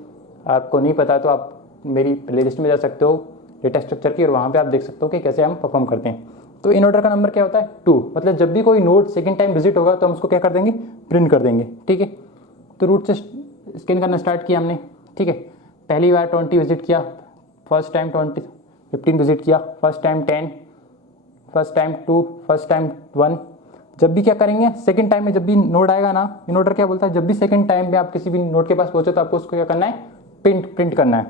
आपको नहीं पता तो आप मेरी प्लेलिस्ट में जा सकते हो डेटा स्ट्रक्चर की, और वहाँ पे आप देख सकते हो कि कैसे हम परफॉर्म करते हैं। तो इन ऑर्डर का नंबर क्या होता है, 2, मतलब जब भी कोई नोड सेकंड टाइम विजिट होगा तो हम उसको क्या कर देंगे, प्रिंट कर देंगे, ठीक है। तो रूट से स्कैन करना स्टार्ट किया हमने, ठीक है। पहली बार 20 विजिट किया, फर्स्ट टाइम 15 विजिट किया, first time 10, first time 2, first time 1। जब भी क्या करेंगे, सेकंड टाइम में जब भी नोड आएगा ना, इन ऑर्डर क्या बोलता है, जब भी सेकंड टाइम में आप किसी भी नोड के पास पहुंचो तो आपको उसको क्या करना है, प्रिंट करना है।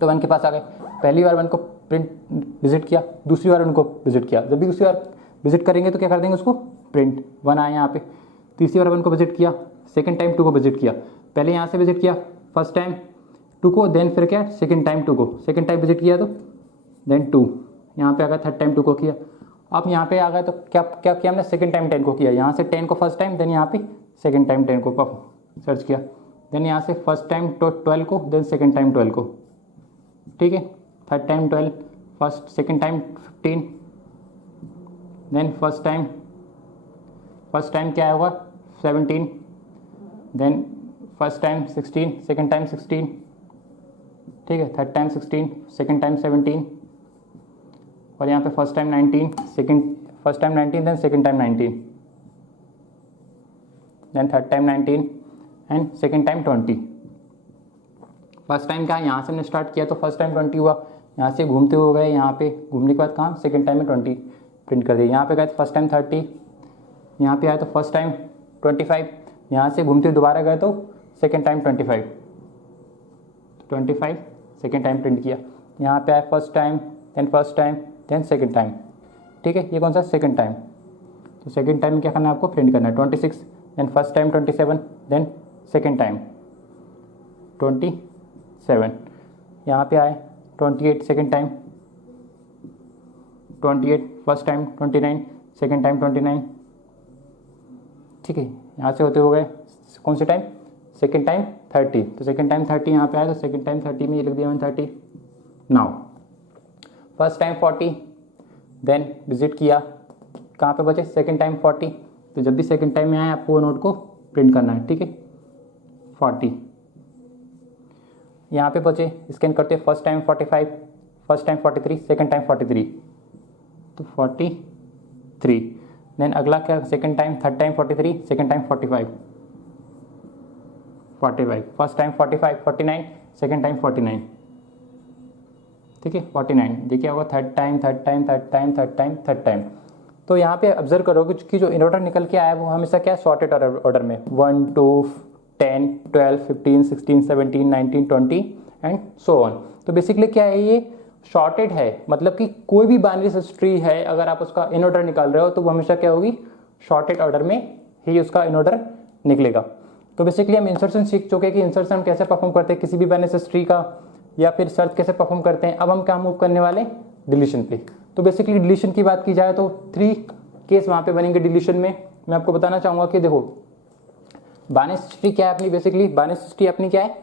तो 1 के पास आ गए, पहली बार 1 को प्रिंट विजिट किया, दूसरी बार उनको विजिट किया, जब भी दूसरी बार विजिट करेंगे तो क्या कर देंगे उसको प्रिंट, 1 आया यहाँ पे। तीसरी बार 1 को विजिट किया, सेकंड टाइम 2 को विजिट किया, पहले यहाँ से विजिट किया फर्स्ट टाइम 2 को, देन फिर क्या सेकंड टाइम 2 को, सेकंड टाइम विजिट किया तो देन 2, यहाँ पे आ गया थर्ड टाइम 2 को किया। अब यहाँ पे आ गया तो क्या क्या किया हमने, सेकंड टाइम 10 को किया, यहाँ से 10 को फर्स्ट टाइम, देन यहाँ पे सेकंड टाइम 10 को सर्च किया, देन यहाँ से फर्स्ट टाइम 12 को, देन सेकंड टाइम 12 को, ठीक है। Third time 12, first second time 15, then first time क्या होगा 17, then first time 16, second time 16, ठीक है। थर्ड टाइम 16, सेकंड टाइम 17, और यहाँ पे first time 19, first time 19, then second time 19, then third time 19 and second time 20। First time क्या, यहाँ से हमने स्टार्ट किया तो फर्स्ट टाइम 20 हुआ, यहाँ से घूमते हुए गए, यहाँ पे घूमने के बाद कहाँ सेकंड टाइम में 20 प्रिंट कर दिया, यहाँ पे गए तो फर्स्ट टाइम 30, यहाँ पे आए तो फर्स्ट टाइम 25, यहाँ से घूमते दोबारा गए तो second time 25, second time print किया, यहाँ पे आए first time, then second time, ठीक है। ये कौन सा सेकंड टाइम, तो सेकंड टाइम में क्या करना है आपको, प्रिंट करना है 26, then first time 27, then second time 27, यहाँ पे आए 28 second time, 28 first time, 29 second time 29, ठीक है। यहाँ से होते हो गए कौन से टाइम, सेकंड टाइम 30, तो सेकंड टाइम 30 यहाँ पे आया, तो सेकंड टाइम 30 में ये लिख दिया मैंने 30। Now first time 40, then visit किया, कहाँ पे बचे सेकंड टाइम 40, तो जब भी सेकंड टाइम में आए आपको वो नोट को प्रिंट करना है, ठीक है। 40 यहाँ पे बचे, स्कैन करते first time 45, first time 43, second time 43, तो 43, देन अगला क्या second time, third time 43, second time 45, first time 45, 49, second time 49, ठीक है 49, देखिए होगा third time third time third time third time third time. तो यहाँ पे ऑब्जर्व करोगे कि जो इन ऑर्डर निकल के आया है वो हमेशा क्या है, सॉर्टेड ऑर्डर में 1 2 10 12 15 16 17 19 20 एंड सो ऑन। तो बेसिकली क्या है, ये शॉर्टेड है, मतलब कि कोई भी बाइनरी सर्च ट्री है अगर आप उसका इन ऑर्डर निकाल रहे हो तो वो हमेशा क्या होगी, शॉर्टेड ऑर्डर में ही उसका इन ऑर्डर निकलेगा। तो बेसिकली हम इंसर्शन सीख चुके हैं कि इंसर्शन हम कैसे परफॉर्म करते हैं किसी भी बाइनरी सर्च ट्री का, या फिर सर्च कैसे परफॉर्म करते हैं। अब हम क्या मूव करने वाले, डिलीशन पे। तो बेसिकली डिलीशन की बात की जाए तो 3 केस वहाँ पे बनेंगे डिलीशन में। मैं आपको बताना चाहूँगा कि देखो बाइनरी सर्च ट्री क्या है अपनी, बेसिकली बाइनरी सर्च ट्री अपनी क्या है,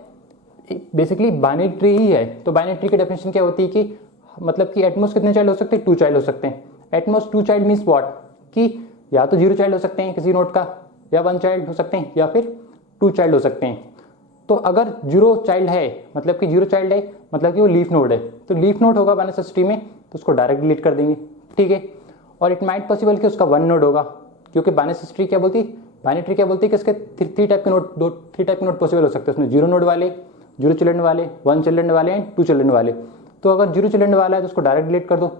बेसिकली बाइनरी ट्री ही है। तो बाइनरी ट्री की डेफिनेशन क्या होती है कि मतलब कि एटमोस्ट कितने चाइल्ड हो सकते हैं, 2 चाइल्ड हो सकते हैं। एटमोस्ट 2 चाइल्ड मीन्स व्हाट, कि या तो 0 चाइल्ड हो सकते हैं किसी नोड का, या 1 चाइल्ड हो सकते हैं, या फिर 2 चाइल्ड हो सकते हैं। तो अगर 0 चाइल्ड है मतलब कि 0 चाइल्ड है मतलब कि वो लीफ नोड है, तो लीफ नोड होगा बाइनरी सर्च ट्री में तो उसको डायरेक्ट डिलीट कर देंगे, ठीक है। और इट माइट पॉसिबल कि उसका 1 नोड होगा, क्योंकि बाइनरी सर्च ट्री क्या बोलती है, बाइनरी ट्री क्या बोलती है कि इसके 3 टाइप के नोड, 3 टाइप के नोड पॉसिबल हो सकते हैं उसमें, 0 नोड वाले, 0 चिल्ड्रन वाले, 1 चिल्ड्रन वाले एंड 2 चिल्ड्रन वाले। तो अगर 0 चिल्ड्रन वाला है तो उसको डायरेक्ट डिलीट कर दो,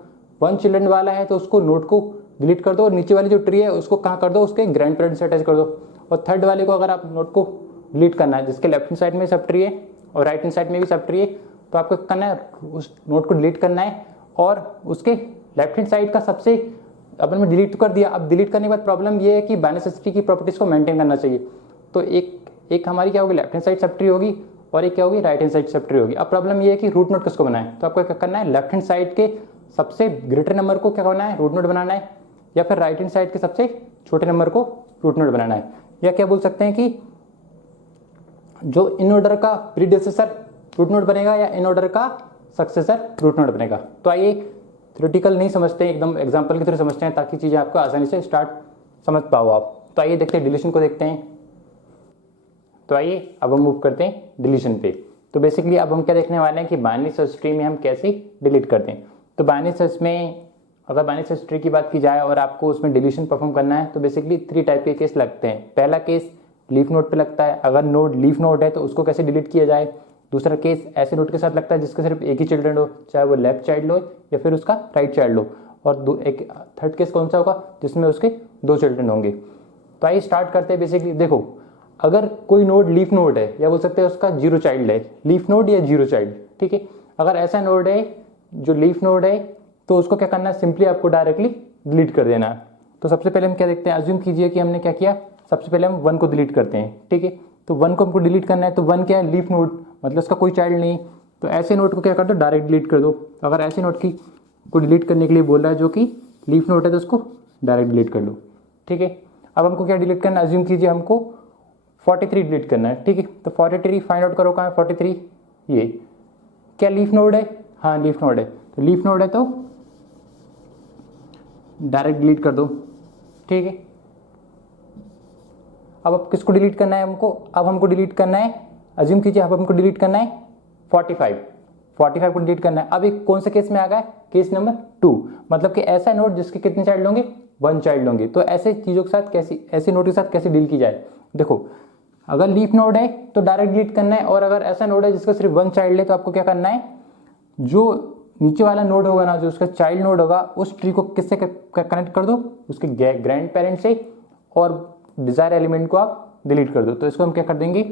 1 चिल्ड्रन वाला है तो उसको नोड को डिलीट कर दो, और नीचे वाली जो ट्री है उसको कहाँ कर दो, उसके ग्रैंड पेरेंट्स से अटैच कर दो। और थर्ड वाले को अगर आप नोड को डिलीट करना है, जिसके लेफ्ट हैंड साइड में सब ट्री है और राइट हैंड साइड में भी सब ट्री है, तो आपको करना है उस नोड को डिलीट करना है, और उसके लेफ्ट हैंड साइड का सबसे अपन में डिलीट कर दिया। अब डिलीट करने के बाद प्रॉब्लम ये है कि बाइनरी सर्च ट्री की प्रॉपर्टीज को मेंटेन करना चाहिए। तो एक हमारी क्या होगी, left hand side sub tree होगी, और एक क्या होगी, right hand side sub tree होगी। अब प्रॉब्लम ये है कि रूट नोड किसको बनाए, तो आपको क्या करना है, लेफ्ट हैंड साइड के सबसे ग्रेटर नंबर को क्या करना है, रूट नोड बनाना है, या फिर राइट हैंड साइड के सबसे छोटे नंबर को रूट नोड बनाना है। या क्या बोल सकते हैं कि जो इन ऑर्डर का प्रीडिसेसर रूट नोड बनेगा या इन ऑर्डर का सक्सेसर रूट नोड बनेगा। तो आइए थ्योरेटिकल नहीं समझते हैं, एकदम एग्जांपल की तरह समझते हैं ताकि चीज़ें आपको आसानी से स्टार्ट समझ पाओ आप। तो आइए देखते हैं डिलीशन को देखते हैं। तो आइए अब हम मूव करते हैं डिलीशन पे। तो बेसिकली अब हम क्या देखने वाले हैं कि बाइनरी सर्च ट्री में हम कैसे डिलीट करते हैं। तो बाइनरी सर्च में अगर बाइनरी सर्च ट्री की बात की जाए और आपको उसमें डिलीशन परफॉर्म करना है तो बेसिकली 3 टाइप के केस लगते हैं। पहला केस लीफ नोड पे लगता है, अगर नोड लीफ नोड है तो उसको कैसे डिलीट किया जाए। दूसरा केस ऐसे नोड के साथ लगता है जिसका सिर्फ एक ही चिल्ड्रन हो, चाहे वो लेफ्ट चाइल्ड हो या फिर उसका राइट चाइल्ड हो। और एक थर्ड केस कौन सा होगा, जिसमें उसके 2 चिल्ड्रन होंगे। तो आइए स्टार्ट करते हैं। बेसिकली देखो, अगर कोई नोड लीफ नोड है या बोल सकते हैं उसका 0 चाइल्ड है, लीफ नोड या 0 चाइल्ड, ठीक है। अगर ऐसा नोड है जो लीफ नोड है तो उसको क्या करना है, सिंपली आपको डायरेक्टली डिलीट कर देना है। तो सबसे पहले हम क्या देखते हैं, अज्यूम कीजिए कि हमने क्या किया, सबसे पहले हम 1 को डिलीट करते हैं, ठीक है। तो 1 को हमको डिलीट करना है, तो 1 क्या है, लीफ नोड, मतलब उसका कोई चाइल्ड नहीं। तो ऐसे नोड को क्या कर दो, डायरेक्ट डिलीट कर दो। अगर ऐसे नोड को डिलीट करने के लिए बोल रहा है जो कि लीफ नोड है तो उसको डायरेक्ट डिलीट कर लो, ठीक है। अब हमको क्या डिलीट करना है, अज्यूम कीजिए हमको 43 डिलीट करना है, ठीक है। तो 43 फाइंड आउट करो कहाँ है 43, ये क्या लीफ नोड है, हाँ लीफ नोड है। तो लीफ नोड है तो डायरेक्ट डिलीट कर दो, ठीक है। अब किसको डिलीट करना है हमको, अब हमको डिलीट करना है, अज्यूम कीजिए अब हमको डिलीट करना है 45 को डिलीट करना है। अब एक कौन से केस में आ गया, केस नंबर 2, मतलब कि ऐसा नोड जिसके कितने चाइल्ड होंगे, 1 चाइल्ड होंगे। तो ऐसे चीज़ों के साथ कैसी, ऐसे नोड के साथ कैसे डील की जाए। देखो, अगर लीफ नोड है तो डायरेक्ट डिलीट करना है, और अगर ऐसा नोड है जिसका सिर्फ 1 चाइल्ड है तो आपको क्या करना है, जो नीचे वाला नोड होगा ना, जो उसका चाइल्ड नोड होगा, उस ट्री को किससे कनेक्ट कर दो, उसके ग्रैंड पेरेंट से, और डिजायर एलिमेंट को आप डिलीट कर दो। तो इसको हम क्या कर देंगे,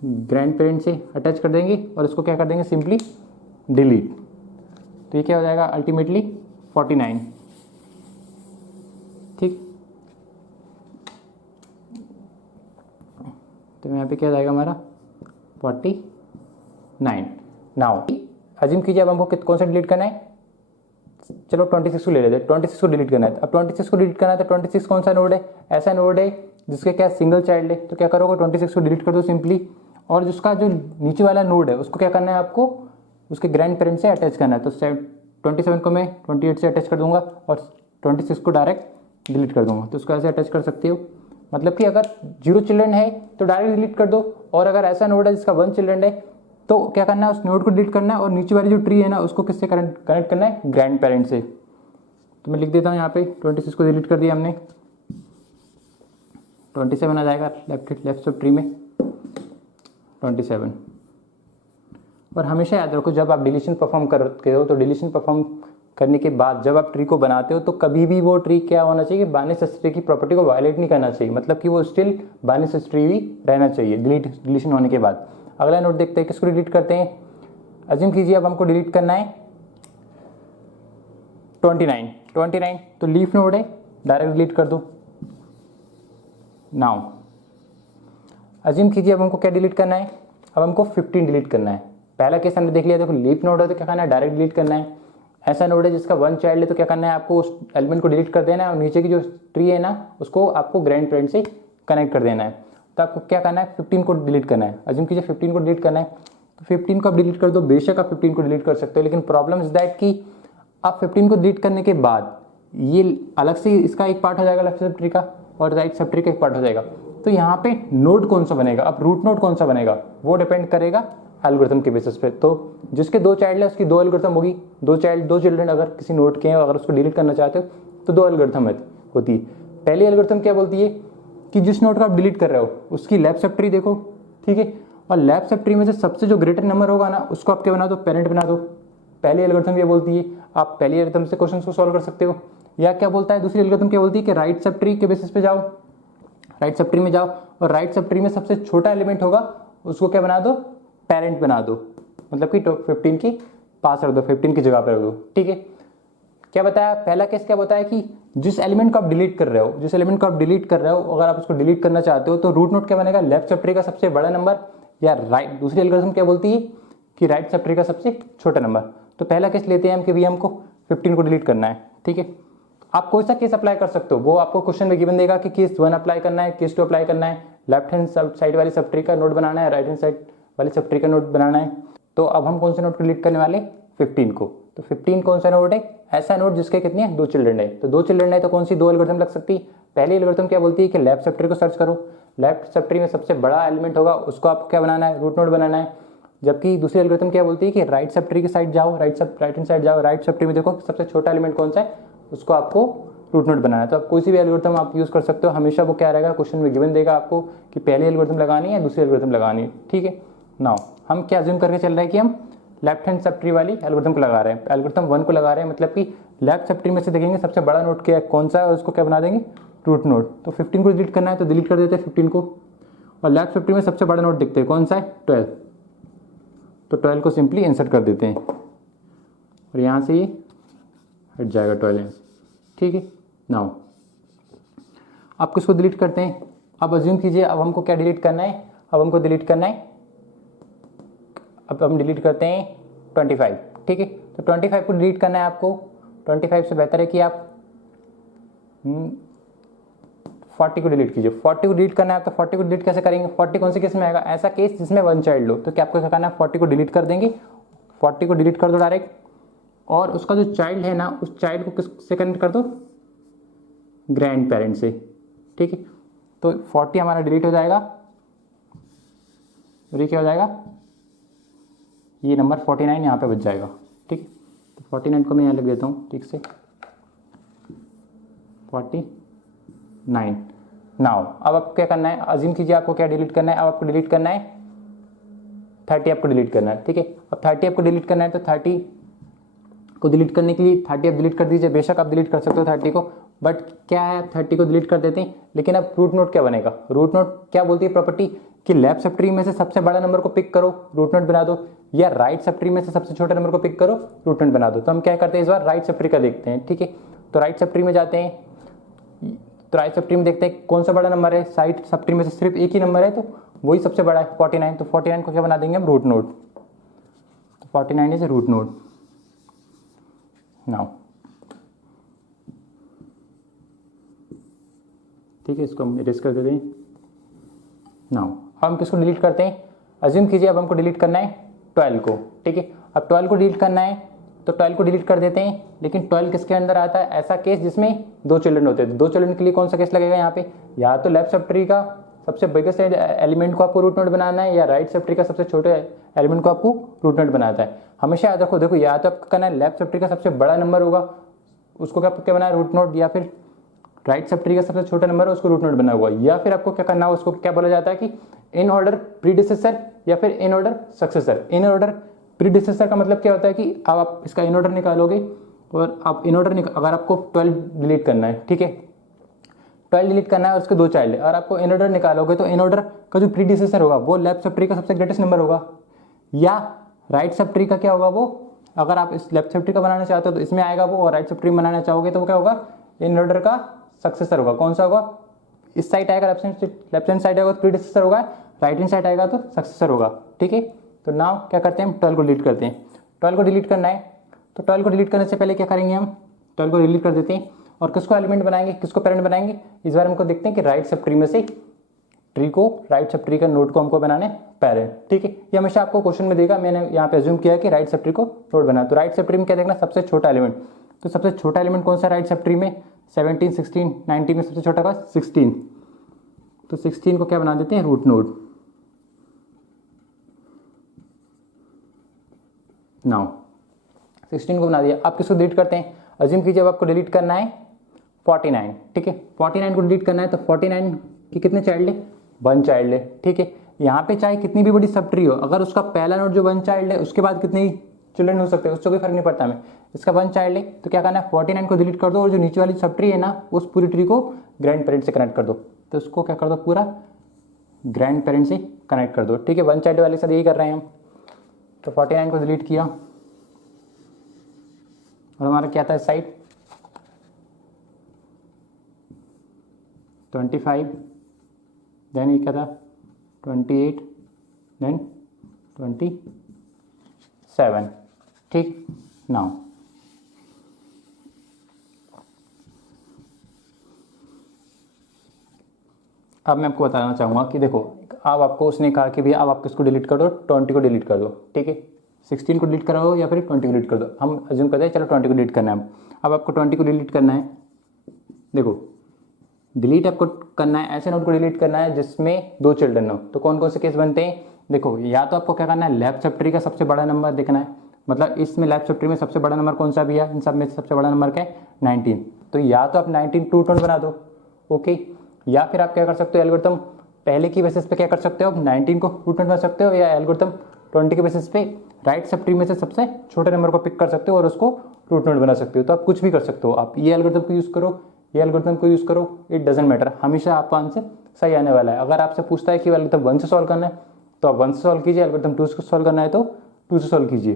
ग्रैंड पेरेंट से अटैच कर देंगे और इसको क्या कर देंगे, सिंपली डिलीट। तो ये क्या हो जाएगा अल्टीमेटली 49, ठीक। तो यहाँ पे क्या जाएगा हमारा 49। नाउ अज्यूम कीजिए अब हमको कौन सा डिलीट करना है, चलो 26 को ले लेते हैं, 26 को डिलीट करना है। अब 26 को डिलीट करना है तो 26 कौन सा नोड है, ऐसा नोड है जिसके क्या सिंगल चाइल्ड है। तो क्या करोगे, 26 को डिलीट कर दो सिंपली, और जिसका जो नीचे वाला नोड है उसको क्या करना है, आपको उसके ग्रैंड पेरेंट से अटैच करना है। तो 27 को मैं 28 से अटैच कर दूंगा और 26 को डायरेक्ट डिलीट कर दूंगा। तो उसको ऐसे अटैच कर सकते हो, मतलब कि अगर 0 चिल्ड्रन है तो डायरेक्ट डिलीट कर दो, और अगर ऐसा नोड है जिसका 1 चिल्ड्रन है तो क्या करना है, उस नोड को डिलीट करना है, और नीचे वाली जो ट्री है ना उसको किससे कनेक्ट करना है, ग्रैंड पेरेंट से। तो मैं लिख देता हूँ यहाँ पे 26 को डिलीट कर दिया हमने, 27 आ जाएगा लेफ्ट सब ट्री में 27। और हमेशा याद रखो जब आप डिलीशन परफॉर्म करते हो तो डिलीशन परफॉर्म करने के बाद जब आप ट्री को बनाते हो तो कभी भी वो ट्री क्या होना चाहिए, बायनेस ट्री की प्रॉपर्टी को वायलेट नहीं करना चाहिए, मतलब कि वो स्टिल बायनेस ट्री ही रहना चाहिए डिलीशन होने के बाद। अगला नोट देखते हैं, किसको डिलीट करते हैं। अज्यूम कीजिए अब हमको डिलीट करना है 29 तो लीफ नोड है, डायरेक्ट डिलीट कर दो। नाउ अज्यूम कीजिए अब हमको क्या डिलीट करना है, अब हमको 15 डिलीट करना है। पहला केस हमने देख लिया, देखो लीफ नोड है तो क्या करना है, डायरेक्ट डिलीट करना है। ऐसा नोड है जिसका 1 चाइल्ड है तो क्या करना है, आपको उस एलिमेंट को डिलीट कर देना है और नीचे की जो ट्री है ना उसको आपको ग्रैंड पेरेंट से कनेक्ट कर देना है। तो आपको क्या करना है, 15 को डिलीट करना है। अज्यूम कीजिए 15 को डिलीट करना है तो 15 को आप डिलीट कर दो। बेशक आप 15 को डिलीट कर सकते हो, लेकिन प्रॉब्लम इज दैट कि आप 15 को डिलीट करने के बाद ये अलग से इसका एक पार्ट हो जाएगा लेफ्ट सब ट्री का और राइट सब ट्री का एक पार्ट हो जाएगा। तो यहाँ पे नोड कौन सा बनेगा, अब रूट नोड कौन सा बनेगा वो डिपेंड करेगा एल्गोरिथम के बेसिस पे। तो जिसके 2 चाइल्ड है उसकी 2 एल्गोरिथम होगी, 2 चिल्ड्रन अगर किसी नोड के हैं अगर उसको डिलीट करना चाहते हो तो 2 एल्गोरिथम होती है। पहली एल्गोरिथम क्या बोलती है कि जिस नोड को आप डिलीट कर रहे हो उसकी लेफ्ट सब ट्री देखो, ठीक है, और लेफ्ट सब ट्री में से सबसे जो ग्रेटर नंबर होगा ना उसको आप क्या बना दो, पेरेंट बना दो। पहली एल्गोरिथम ये बोलती है, आप पहली एल्गोरिथम से क्वेश्चन को सॉल्व कर सकते हो। या क्या बोलता है दूसरी एल्गोरिथम क्या बोलती है कि राइट सब ट्री के बेसिस पे जाओ, राइट सब ट्री में जाओ और राइट सब ट्री में सबसे छोटा एलिमेंट होगा उसको क्या बना दो, पेरेंट बना दो, मतलब कि 15 की पास रख दो, 15 की जगह पर रख दो, ठीक है। क्या बताया पहला केस, क्या बताया कि जिस एलिमेंट को आप डिलीट कर रहे हो, अगर आप उसको डिलीट करना चाहते हो तो रूट नोड क्या बनेगा, लेफ्ट सब ट्री का सबसे बड़ा नंबर, या राइट दूसरी एल्गोरिथम क्या बोलती है कि राइट सब ट्री का सबसे छोटा नंबर। तो पहला केस लेते हैं हम कि भैया हमको 15 को डिलीट करना है, ठीक है। आप कोई सा केस अप्लाई कर सकते हो, वो आपको क्वेश्चन में गिवन देगा कि केस 1 अप्लाई करना है, केस 2 अप्लाई करना है, लेफ्ट हैंड साइड वाली सब ट्री का नोड बनाना है, राइट हैंड साइड वाली सब ट्री का नोड बनाना है। तो अब हम कौन सा नोड को डिलीट करने वाले, 15 को। तो 15 कौन सा नोड है, ऐसा नोड जिसके कितने हैं, 2 चिल्ड्रन है। तो 2 चिल्ड्रन है तो कौन सी 2 एल्गोरिथम लग सकती है। पहली एल्गोरिथम क्या बोलती है कि लेफ्ट सब ट्री को सर्च करो, लेफ्ट सब ट्री में सबसे बड़ा एलिमेंट होगा उसको आपको क्या बनाना है, रूट नोड बनाना है। जबकि दूसरी एल्गोरिथम क्या बोलती है कि राइट सब ट्री की साइड जाओ, राइट हैंड साइड जाओ, राइट सब ट्री में देखो सबसे छोटा एलिमेंट कौन सा है उसको आपको रूट नोड बनाना है। तो आप कोई सी भी एल्गोरिथम आप यूज कर सकते हो, हमेशा वो क्या रहेगा क्वेश्चन में गिवन देगा आपको कि पहली एल्गोरिथम लगानी है या दूसरी एल्गोरिथम लगानी है, ठीक है। नाउ हम क्या अज्यूम करके चल रहे हैं कि हम लेफ्ट हैंड सब ट्री वाली एल्गोरिथम को लगा रहे हैं, एल्गोरिथम 1 को लगा रहे हैं, मतलब कि लेफ्ट सब ट्री में से देखेंगे सबसे बड़ा नोड क्या कौन सा है उसको क्या बना देंगे, रूट नोड। तो 15 को डिलीट करना है तो डिलीट कर देते हैं 15 को, और लेफ्ट सब ट्री में सबसे बड़ा नोड दिखते हैं कौन सा है, 12। तो 12 को सिंपली इंसर्ट कर देते हैं और यहाँ से ये हट जाएगा 12, ठीक है। नाउ आप किसको डिलीट करते हैं, अब अज्यूम कीजिए अब हमको क्या डिलीट करना है, अब हमको डिलीट करना है, अब हम डिलीट करते हैं 25, ठीक है। तो 25 को डिलीट करना है आपको, 25 से बेहतर है कि आप 40 को डिलीट कीजिए। 40 को डिलीट करना है तो 40 को डिलीट कैसे करेंगे, 40 कौन से केस में आएगा, ऐसा केस जिसमें 1 चाइल्ड हो। तो क्या आपको क्या करना है, 40 को डिलीट कर देंगे, 40 को डिलीट कर दो डायरेक्ट, और उसका जो चाइल्ड है ना उस चाइल्ड को किससे कनेक्ट कर दो, ग्रैंड पेरेंट से, ठीक है। तो 40 हमारा डिलीट हो जाएगा और ये क्या हो जाएगा, ये नंबर 49 यहाँ पे बच जाएगा, ठीक है। तो 49 को मैं यहाँ लिख देता हूँ ठीक से, 49। नाउ अब आपको क्या करना है, अज्यूम कीजिए आपको क्या डिलीट करना है, अब आपको डिलीट करना है 30 आपको डिलीट करना है, ठीक है। अब 30 आपको डिलीट करना है तो 30 को डिलीट करने के लिए 30 आप डिलीट कर दीजिए, बेशक आप डिलीट कर सकते हो 30 को, बट क्या है 30 को डिलीट कर देते हैं। लेकिन अब रूट नोड क्या बनेगा, रूट नोड क्या बोलती है प्रॉपर्टी कि लेफ्ट सब ट्री में से सबसे बड़ा नंबर को पिक करो, रूट नोड बना दो, या राइट सब ट्री में से सबसे छोटे नंबर को पिक करो, रूट नोड बना दो। तो हम क्या करते हैं इस बार राइट सब ट्री का देखते हैं, ठीक है। तो राइट सब ट्री में जाते हैं, तो राइट सब ट्री में देखते हैं कौन सा बड़ा नंबर है, साइड सब ट्री में से सिर्फ एक ही नंबर है तो वही सबसे बड़ा है 49। तो 49 को क्या बना देंगे हम, रूट नोड। तो 49 इज रूट नोड। नाउ ठीक है, इसको हम इरेज कर देते हैं। नाउ हम किसको डिलीट करते हैं, अज्यूम कीजिए अब हमको डिलीट करना है 12 को, ठीक है। अब 12 को डिलीट करना है तो 12 को डिलीट कर देते हैं, लेकिन 12 किसके अंदर आता है, ऐसा केस जिसमें 2 चिल्ड्रन होते हैं। 2 चिल्ड्रन के लिए कौन सा केस लगेगा यहाँ पे, या तो लेफ्ट सब ट्री का सबसे बिगेस्ट एलिमेंट को आपको रूट नोड बनाना है, या राइट सब ट्री का सबसे छोटे एलिमेंट को आपको रूट नोड बनाना है। हमेशा याद रखो, देखो या तो आपका करना है लेफ्ट सब ट्री का सबसे बड़ा नंबर होगा उसको क्या बनाना है, रूट नोड, या फिर राइट सब ट्री का सबसे छोटा नंबर है उसको रूट नोड बना हुआ, या फिर आपको क्या करना है, उसको क्या बोला जाता है कि इन ऑर्डर प्रीडिसेसर या फिर in order successor. In order predecessor का मतलब क्या होता है कि अब आप इसका इन ऑर्डर निकालोगे और आप इन ऑर्डर अगर आपको 12 डिलीट करना है, ठीक है, 12 डिलीट करना है और उसके 2 चाइल्ड है और आपको इन ऑर्डर निकालोगे तो इन ऑर्डर का जो प्रीडिसेसर होगा वो लेफ्ट सब ट्री का सबसे ग्रेटेस्ट नंबर होगा, या राइट सब ट्री का क्या होगा वो, अगर आप इस लेफ्ट सब ट्री का बनाना चाहते हो तो इसमें आएगा वो, और राइट सब ट्री बनाना चाहोगे तो वो क्या होगा, इन ऑर्डर का सक्सेसर होगा। कौन सा होगा, इस साइड आएगा लेफ्ट हैंड साइड आएगा तो प्रीडिसेसर होगा, राइट हैंड साइड आएगा तो सक्सेसर होगा, ठीक है। तो नाउ क्या करते हैं हम 12 को डिलीट करते हैं। 12 को डिलीट करना है तो 12 को डिलीट करने से पहले क्या करेंगे हम 12 को डिलीट कर देते हैं और किसको एलिमेंट बनाएंगे, किसको पेरेंट बनाएंगे। इस बार हमको देखते हैं कि राइट सब ट्री में से ट्री को, राइट सब ट्री का नोड को हमको बनाने पेरेंट, ठीक है। ये हमेशा आपको क्वेश्चन में देगा, मैंने यहाँ पे अज्यूम किया है कि राइट सब ट्री को नोड बना। तो राइट सब ट्री में क्या देखना, सबसे छोटा एलिमेंट, तो सबसे छोटा एलिमेंट कौन सा राइट सब ट्री में, 17, 16, 19 में सबसे छोटा का 16, तो 16 को क्या बना देते हैं रूट नोड। नाउ 16 को बना दिया। आप किसको डिलीट करते हैं, अज्यूम कीजिए अब आपको डिलीट करना है 49, ठीक है, 49 को डिलीट करना है तो 49 की कितने चाइल्ड है, 1 चाइल्ड है, ठीक है। यहाँ पे चाहे कितनी भी बड़ी सब ट्री हो, अगर उसका पहला नोड जो 1 चाइल्ड है उसके बाद कितने चिल्ड्रन हो सकते हैं उससे कोई फर्क नहीं पड़ता हमें, इसका 1 चाइल्ड है तो क्या करना है 49 को डिलीट कर दो और जो नीचे वाली सब ट्री है ना उस पूरी ट्री को ग्रैंड पेरेंट से कनेक्ट कर दो, तो उसको क्या कर दो पूरा ग्रैंड पेरेंट से कनेक्ट कर दो, ठीक है। 1 चाइल्ड वाले के साथ यही कर रहे हैं हम। तो 49 को डिलीट किया और हमारा क्या था इस साइड 25, देन ये क्या था 28, देन 27, ठीक। नाउ अब मैं आपको बताना चाहूँगा कि देखो अब आपको उसने कहा कि भैया अब आप किसको डिलीट कर दो, 20 को डिलीट कर दो, ठीक है। 16 को डिलीट कराओ या फिर 20 को डिलीट कर दो, हम अज्यूम करते हैं चलो 20 को डिलीट करना है। अब आपको 20 को डिलीट करना है, देखो डिलीट आपको करना है, ऐसे नोड को डिलीट करना है जिसमें 2 चिल्ड्रन हो। तो कौन कौन से केस बनते हैं, देखो या तो आपको क्या करना है लेफ्ट सब ट्री का सबसे बड़ा नंबर देखना है, मतलब इसमें लेफ्ट सब ट्री में सबसे बड़ा नंबर कौन सा भी है, इन सब में सबसे बड़ा नंबर क्या है 19, तो या तो आप 19 टू टोन बना दो, ओके, या फिर आप क्या कर सकते हो एल्गोरिथम पहले की बेसिस पे क्या कर सकते हो, 19 को रूट नोड बना सकते हो, या एल्गोरिथम 20 के बेसिस पे राइट सब ट्री में से सबसे छोटे नंबर को पिक कर सकते हो और उसको रूट नोड बना सकते हो। तो आप कुछ भी कर सकते हो, आप ये एल्गोरिथम को यूज़ करो, ये एल्गोरिथम को यूज़ करो, इट डजंट मैटर, हमेशा आपका आंसर सही आने वाला है। अगर आपसे पूछता है कि एल्गोरिथम 1 से सॉल्व करना है तो आप 1 से सॉल्व कीजिए, एल्गोरिथम 2 से सॉल्व करना है तो 2 से सॉल्व कीजिए,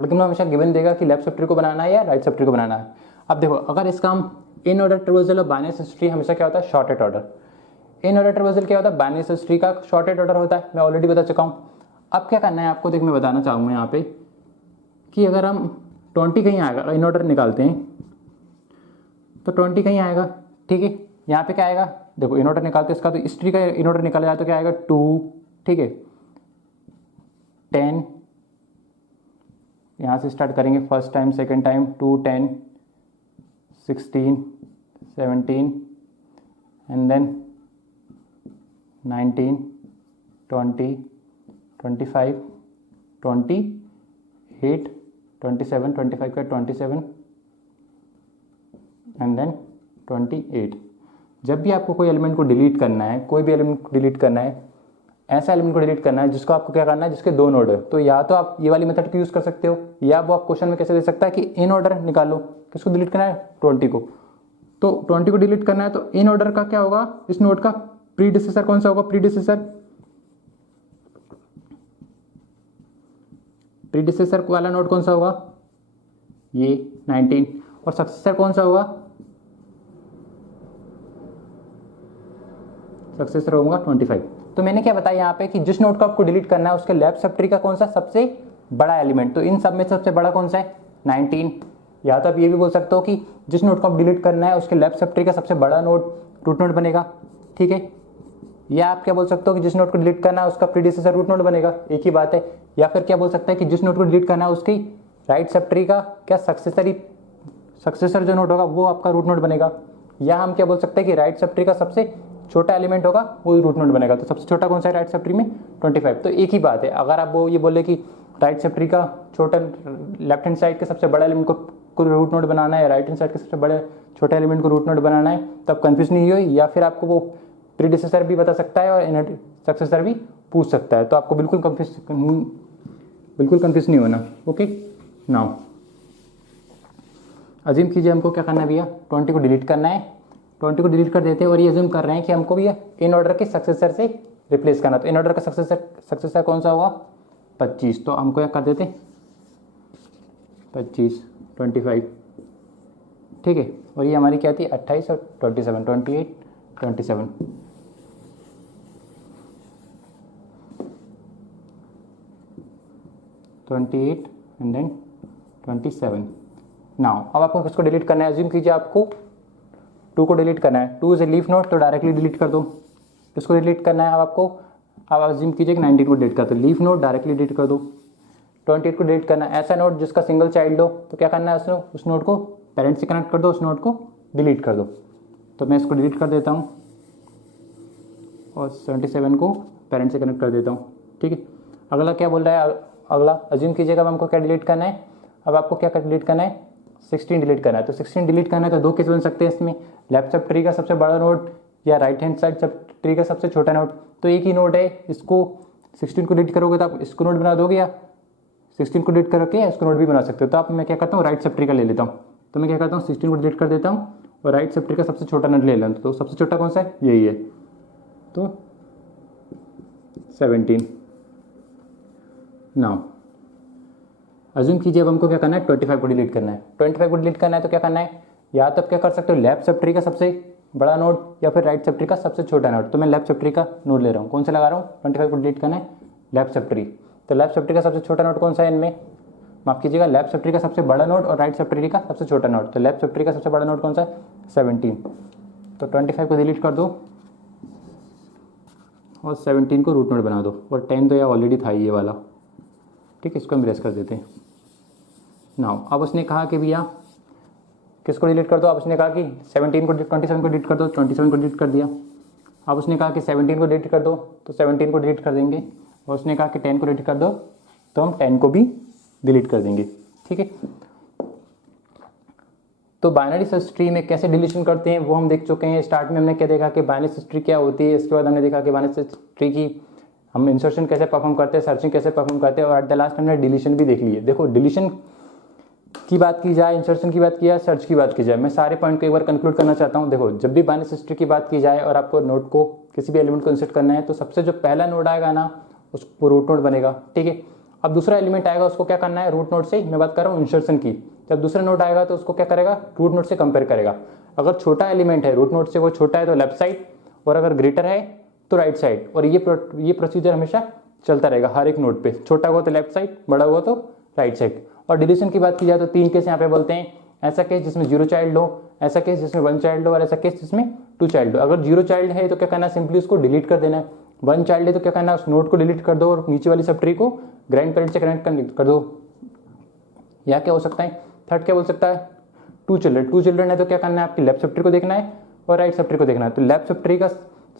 लेकिन हमेशा गिवन देगा कि लेफ्ट सब ट्री को बनाना है या राइट सब ट्री को बनाना है। अब देखो अगर इसका हम इन ऑर्डर ट्रावर्सल और बाइनरी सर्च ट्री हमेशा क्या होता है shorted order, in order traversal क्या होता है बाइनरी सर्च ट्री का शॉर्टेड ऑर्डर होता है, मैं ऑलरेडी बता चुका हूँ। अब क्या करना है आपको, देख मैं बताना चाहूँगा यहाँ पे कि अगर हम 20 कहीं आएगा इन ऑर्डर निकालते हैं तो 20 कहीं आएगा, ठीक है। यहाँ पे क्या आएगा, देखो इन ऑर्डर निकालते हैं इसका, तो इस ट्री का इन ऑर्डर निकाला जाए तो क्या आएगा 2, ठीक है, 10, यहाँ से स्टार्ट करेंगे first time second time 2, 10, 16, 17 and then 19, 20, 25, 28, 27, 25 का 27 एंड देन 28। जब भी आपको कोई एलिमेंट को डिलीट करना है, कोई भी एलिमेंट को डिलीट करना है, ऐसा एलिमेंट को डिलीट करना है जिसको आपको क्या करना है जिसके 2 नोड है, तो या तो आप ये वाली मेथड को यूज़ कर सकते हो, या वो आप क्वेश्चन में कैसे दे सकता है कि इन ऑर्डर निकालो, किसको डिलीट करना है 20 को, तो 20 को डिलीट करना है तो इन ऑर्डर का क्या होगा, इस नोड का प्रीडिसेसर कौन सा होगा, प्रीडिसेसर वाला नोड कौन सा होगा ये 19, और सक्सेसर कौन सा होगा, सक्सेसर होगा 25। तो मैंने क्या बताया यहाँ पे कि जिस नोड को आपको डिलीट करना है उसके लेफ्ट सब ट्री का कौन सा सबसे बड़ा एलिमेंट, तो इन सब में सबसे बड़ा कौन सा है 19, या तो आप ये भी बोल सकते हो कि जिस नोड को आप डिलीट करना है उसके लेफ्ट सब ट्री का सबसे बड़ा नोड रूट नोड बनेगा, ठीक है। या आप क्या बोल सकते हो कि जिस नोड को डिलीट करना है उसका प्रीडिसेसर रूट नोड बनेगा, एक ही बात है। या फिर क्या बोल सकता है कि जिस नोड को डिलीट करना है उसकी राइट सब ट्री का क्या सक्सेसर जो नोड होगा वो आपका रूट नोड बनेगा। या हम क्या बोल सकते हैं कि राइट सब ट्री का सबसे छोटा एलिमेंट होगा वो रूट नोड बनेगा, तो सबसे छोटा कौन सा है राइट सब ट्री में 25। तो एक ही बात है, अगर आप वो ये बोले कि राइट सब ट्री का छोटा लेफ्ट हैंड साइड के सबसे बड़ा एलिमेंट को रूट नोड बनाना है, राइट हैंड साइड के सबसे बड़े छोटे एलिमेंट को रूट नोड बनाना है, तब कंफ्यूज नहीं हुई। या फिर आपको वो प्रीडिसेसर भी बता सकता है और सक्सेसर भी पूछ सकता है, तो आपको बिल्कुल कंफ्यूज बिल्कुल कंफ्यूज नहीं होना। ओके, नाउ अज्यूम कीजिए हमको क्या करना है भैया, 20 को डिलीट करना है। 20 को डिलीट कर देते हैं और ये अज्यूम कर रहे हैं कि हमको भैया इन ऑर्डर के सक्सेसर से रिप्लेस करना। तो इन ऑर्डर का सक्सेसर कौन सा होगा, 25। तो हमको क्या कर देते 25, 25, ठीक है। और ये हमारी क्या थी 28 और 27, 28, 27। And then 27। नाउ अब आपको किसको डिलीट करना है, अज्यूम कीजिए आपको 2 को डिलीट करना है। 2 इज ए लीफ नोड, तो डायरेक्टली डिलीट कर दो। किसको डिलीट करना है अब आपको, अब अज्यूम कीजिए कि 19 को डिलीट कर दो, लीफ नोड डायरेक्टली डिलीट कर दो। 28 को डिलीट करना है, ऐसा नोड जिसका सिंगल चाइल्ड हो, तो क्या करना है उस नोड को पेरेंट से कनेक्ट कर दो, उस नोड को डिलीट कर दो। तो मैं इसको डिलीट कर देता हूँ और 77 को पेरेंट से कनेक्ट कर देता हूँ, ठीक है। अगला क्या बोल रहा है, अगला अज्यूम कीजिएगा अब हमको क्या डिलीट करना है, अब आपको क्या डिलीट करना है 16 डिलीट करना है। तो 16 डिलीट करना है तो 2 केस बन सकते हैं इसमें, लेफ्ट सब ट्री का सबसे बड़ा नोड या right hand side sub tree का सबसे छोटा नोड। तो एक ही नोड है, इसको 16 को डिलीट करोगे तो आप इसको नोड बना दोगे, या 16 को डिलीट करके इसको नोड भी बना सकते हो। तो आप मैं क्या करता हूँ राइट सब ट्री का ले लेता हूँ। तो मैं क्या करता हूँ 16 को डिलीट कर देता हूँ और राइट सब ट्री का सबसे छोटा नोड ले लेता हूँ। तो सबसे छोटा कौन सा है, यही है, तो 17। नाउ अज्यूम कीजिए अब हमको क्या करना है 25 को डिलीट करना है। 25 को डिलीट करना है तो क्या करना है, या तो आप क्या कर सकते हो लेफ्ट सब ट्री का सबसे बड़ा नोड या फिर राइट सब ट्री का सबसे छोटा नोड। तो मैं लेफ्ट सब ट्री का नोड ले रहा हूँ। कौन सा लगा रहा हूँ, 25 को डिलीट करना है लेफ्ट सब ट्री। तो लेफ्ट सब ट्री का सबसे छोटा नोड कौन सा है इनमें, माफ कीजिएगा, लेफ्ट सब ट्री का सबसे बड़ा नोड और राइट सब ट्री का सबसे छोटा नोड। तो लेफ्ट सब ट्री का सबसे बड़ा नोड कौन सा है 17। तो 25 को डिलीट कर दो और 17 को रूट नोड बना दो, और 10 तो यह ऑलरेडी था ये वाला, ठीक है। इसको हम इरेज कर देते हैं। नाउ अब उसने कहा कि भैया किसको डिलीट कर दो, अब उसने कहा कि 27 को 27 को डिलीट कर दो, 27 को डिलीट कर दिया। अब उसने कहा कि 17 को डिलीट कर दो, तो 17 को डिलीट कर देंगे। और उसने कहा कि 10 को डिलीट कर दो, तो हम 10 को भी डिलीट कर देंगे, ठीक है। तो बाइनरी सर्च ट्री में कैसे डिलीशन करते हैं वो हम देख चुके हैं। स्टार्ट में हमने क्या देखा कि बाइनरी सर्च ट्री क्या होती है, इसके बाद हमने देखा कि बाइनरी सर्च ट्री की हम इंसर्शन कैसे परफॉर्म करते हैं, सर्चिंग कैसे परफॉर्म करते हैं, और एट द लास्ट हमने डिलीशन भी देख लिए। देखो डिलीशन की बात की जाए, इंसर्शन की बात की जाए, सर्च की बात की जाए, मैं सारे पॉइंट को एक बार कंक्लूड करना चाहता हूँ। देखो जब भी बाइनरी सर्च ट्री की बात की जाए और आपको नोड को किसी भी एलिमेंट को इंसर्ट करना है, तो सबसे जो पहला नोड आएगा ना उसको रूट नोड बनेगा, ठीक है। अब दूसरा एलिमेंट आएगा, उसको क्या करना है, रूट नोड से मैं बात कर रहा हूँ इंसर्शन की। जब दूसरा नोड आएगा तो उसको क्या करेगा, रूट नोड से कंपेयर करेगा। अगर छोटा एलिमेंट है रूट नोड से वो छोटा है तो लेफ्ट साइड, और अगर ग्रेटर है तो राइट साइड। और ये प्रोसीजर हमेशा चलता रहेगा हर एक नोड पे, छोटा हुआ तो लेफ्ट साइड, बड़ा हुआ तो राइट साइड। और डिलीशन की बात की जाए तो 3 केस यहाँ पे बोलते हैं, ऐसा केस जिसमें 0 चाइल्ड हो, ऐसा केस जिसमें 1 चाइल्ड हो, और ऐसा केस जिसमें 2 चाइल्ड हो। अगर 0 चाइल्ड है तो क्या करना है, सिंपली उसको डिलीट कर देना है। 1 चाइल्ड है तो क्या करना है, उस नोड को डिलीट कर दो और नीचे वाली सब ट्री को ग्रैंड पेरेंट से कनेक्ट कर दो। या क्या हो सकता है, थर्ड क्या बोल सकता है, 2 चिल्ड्रन है तो क्या करना है, आपकी लेफ्ट सब ट्री को देखना है और राइट सब ट्री को देखना है। तो लेफ्ट सब ट्री का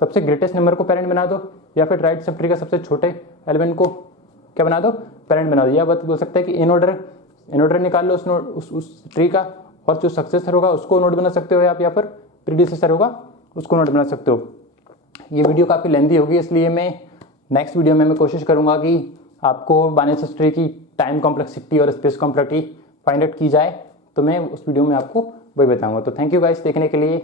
सबसे ग्रेटेस्ट नंबर को पेरेंट बना दो, या फिर राइट सब ट्री का सबसे छोटे एलिमेंट को क्या बना दो, पेरेंट बना दो। या बात बोल सकता है कि इन ऑर्डर निकाल लो उस ट्री का, और जो सक्सेसर होगा उसको नोड बना सकते हो आप, या फिर प्रीडिसेसर होगा उसको नोड बना सकते हो। ये वीडियो काफ़ी लेंथी होगी, इसलिए मैं नेक्स्ट वीडियो में मैं कोशिश करूंगा कि आपको बाइनरी सर्च ट्री की टाइम कॉम्प्लेक्सिटी और स्पेस कॉम्प्लेक्सिटी फाइंड आउट की जाए, तो मैं उस वीडियो में आपको वही बताऊंगा। तो थैंक यू गाइस देखने के लिए।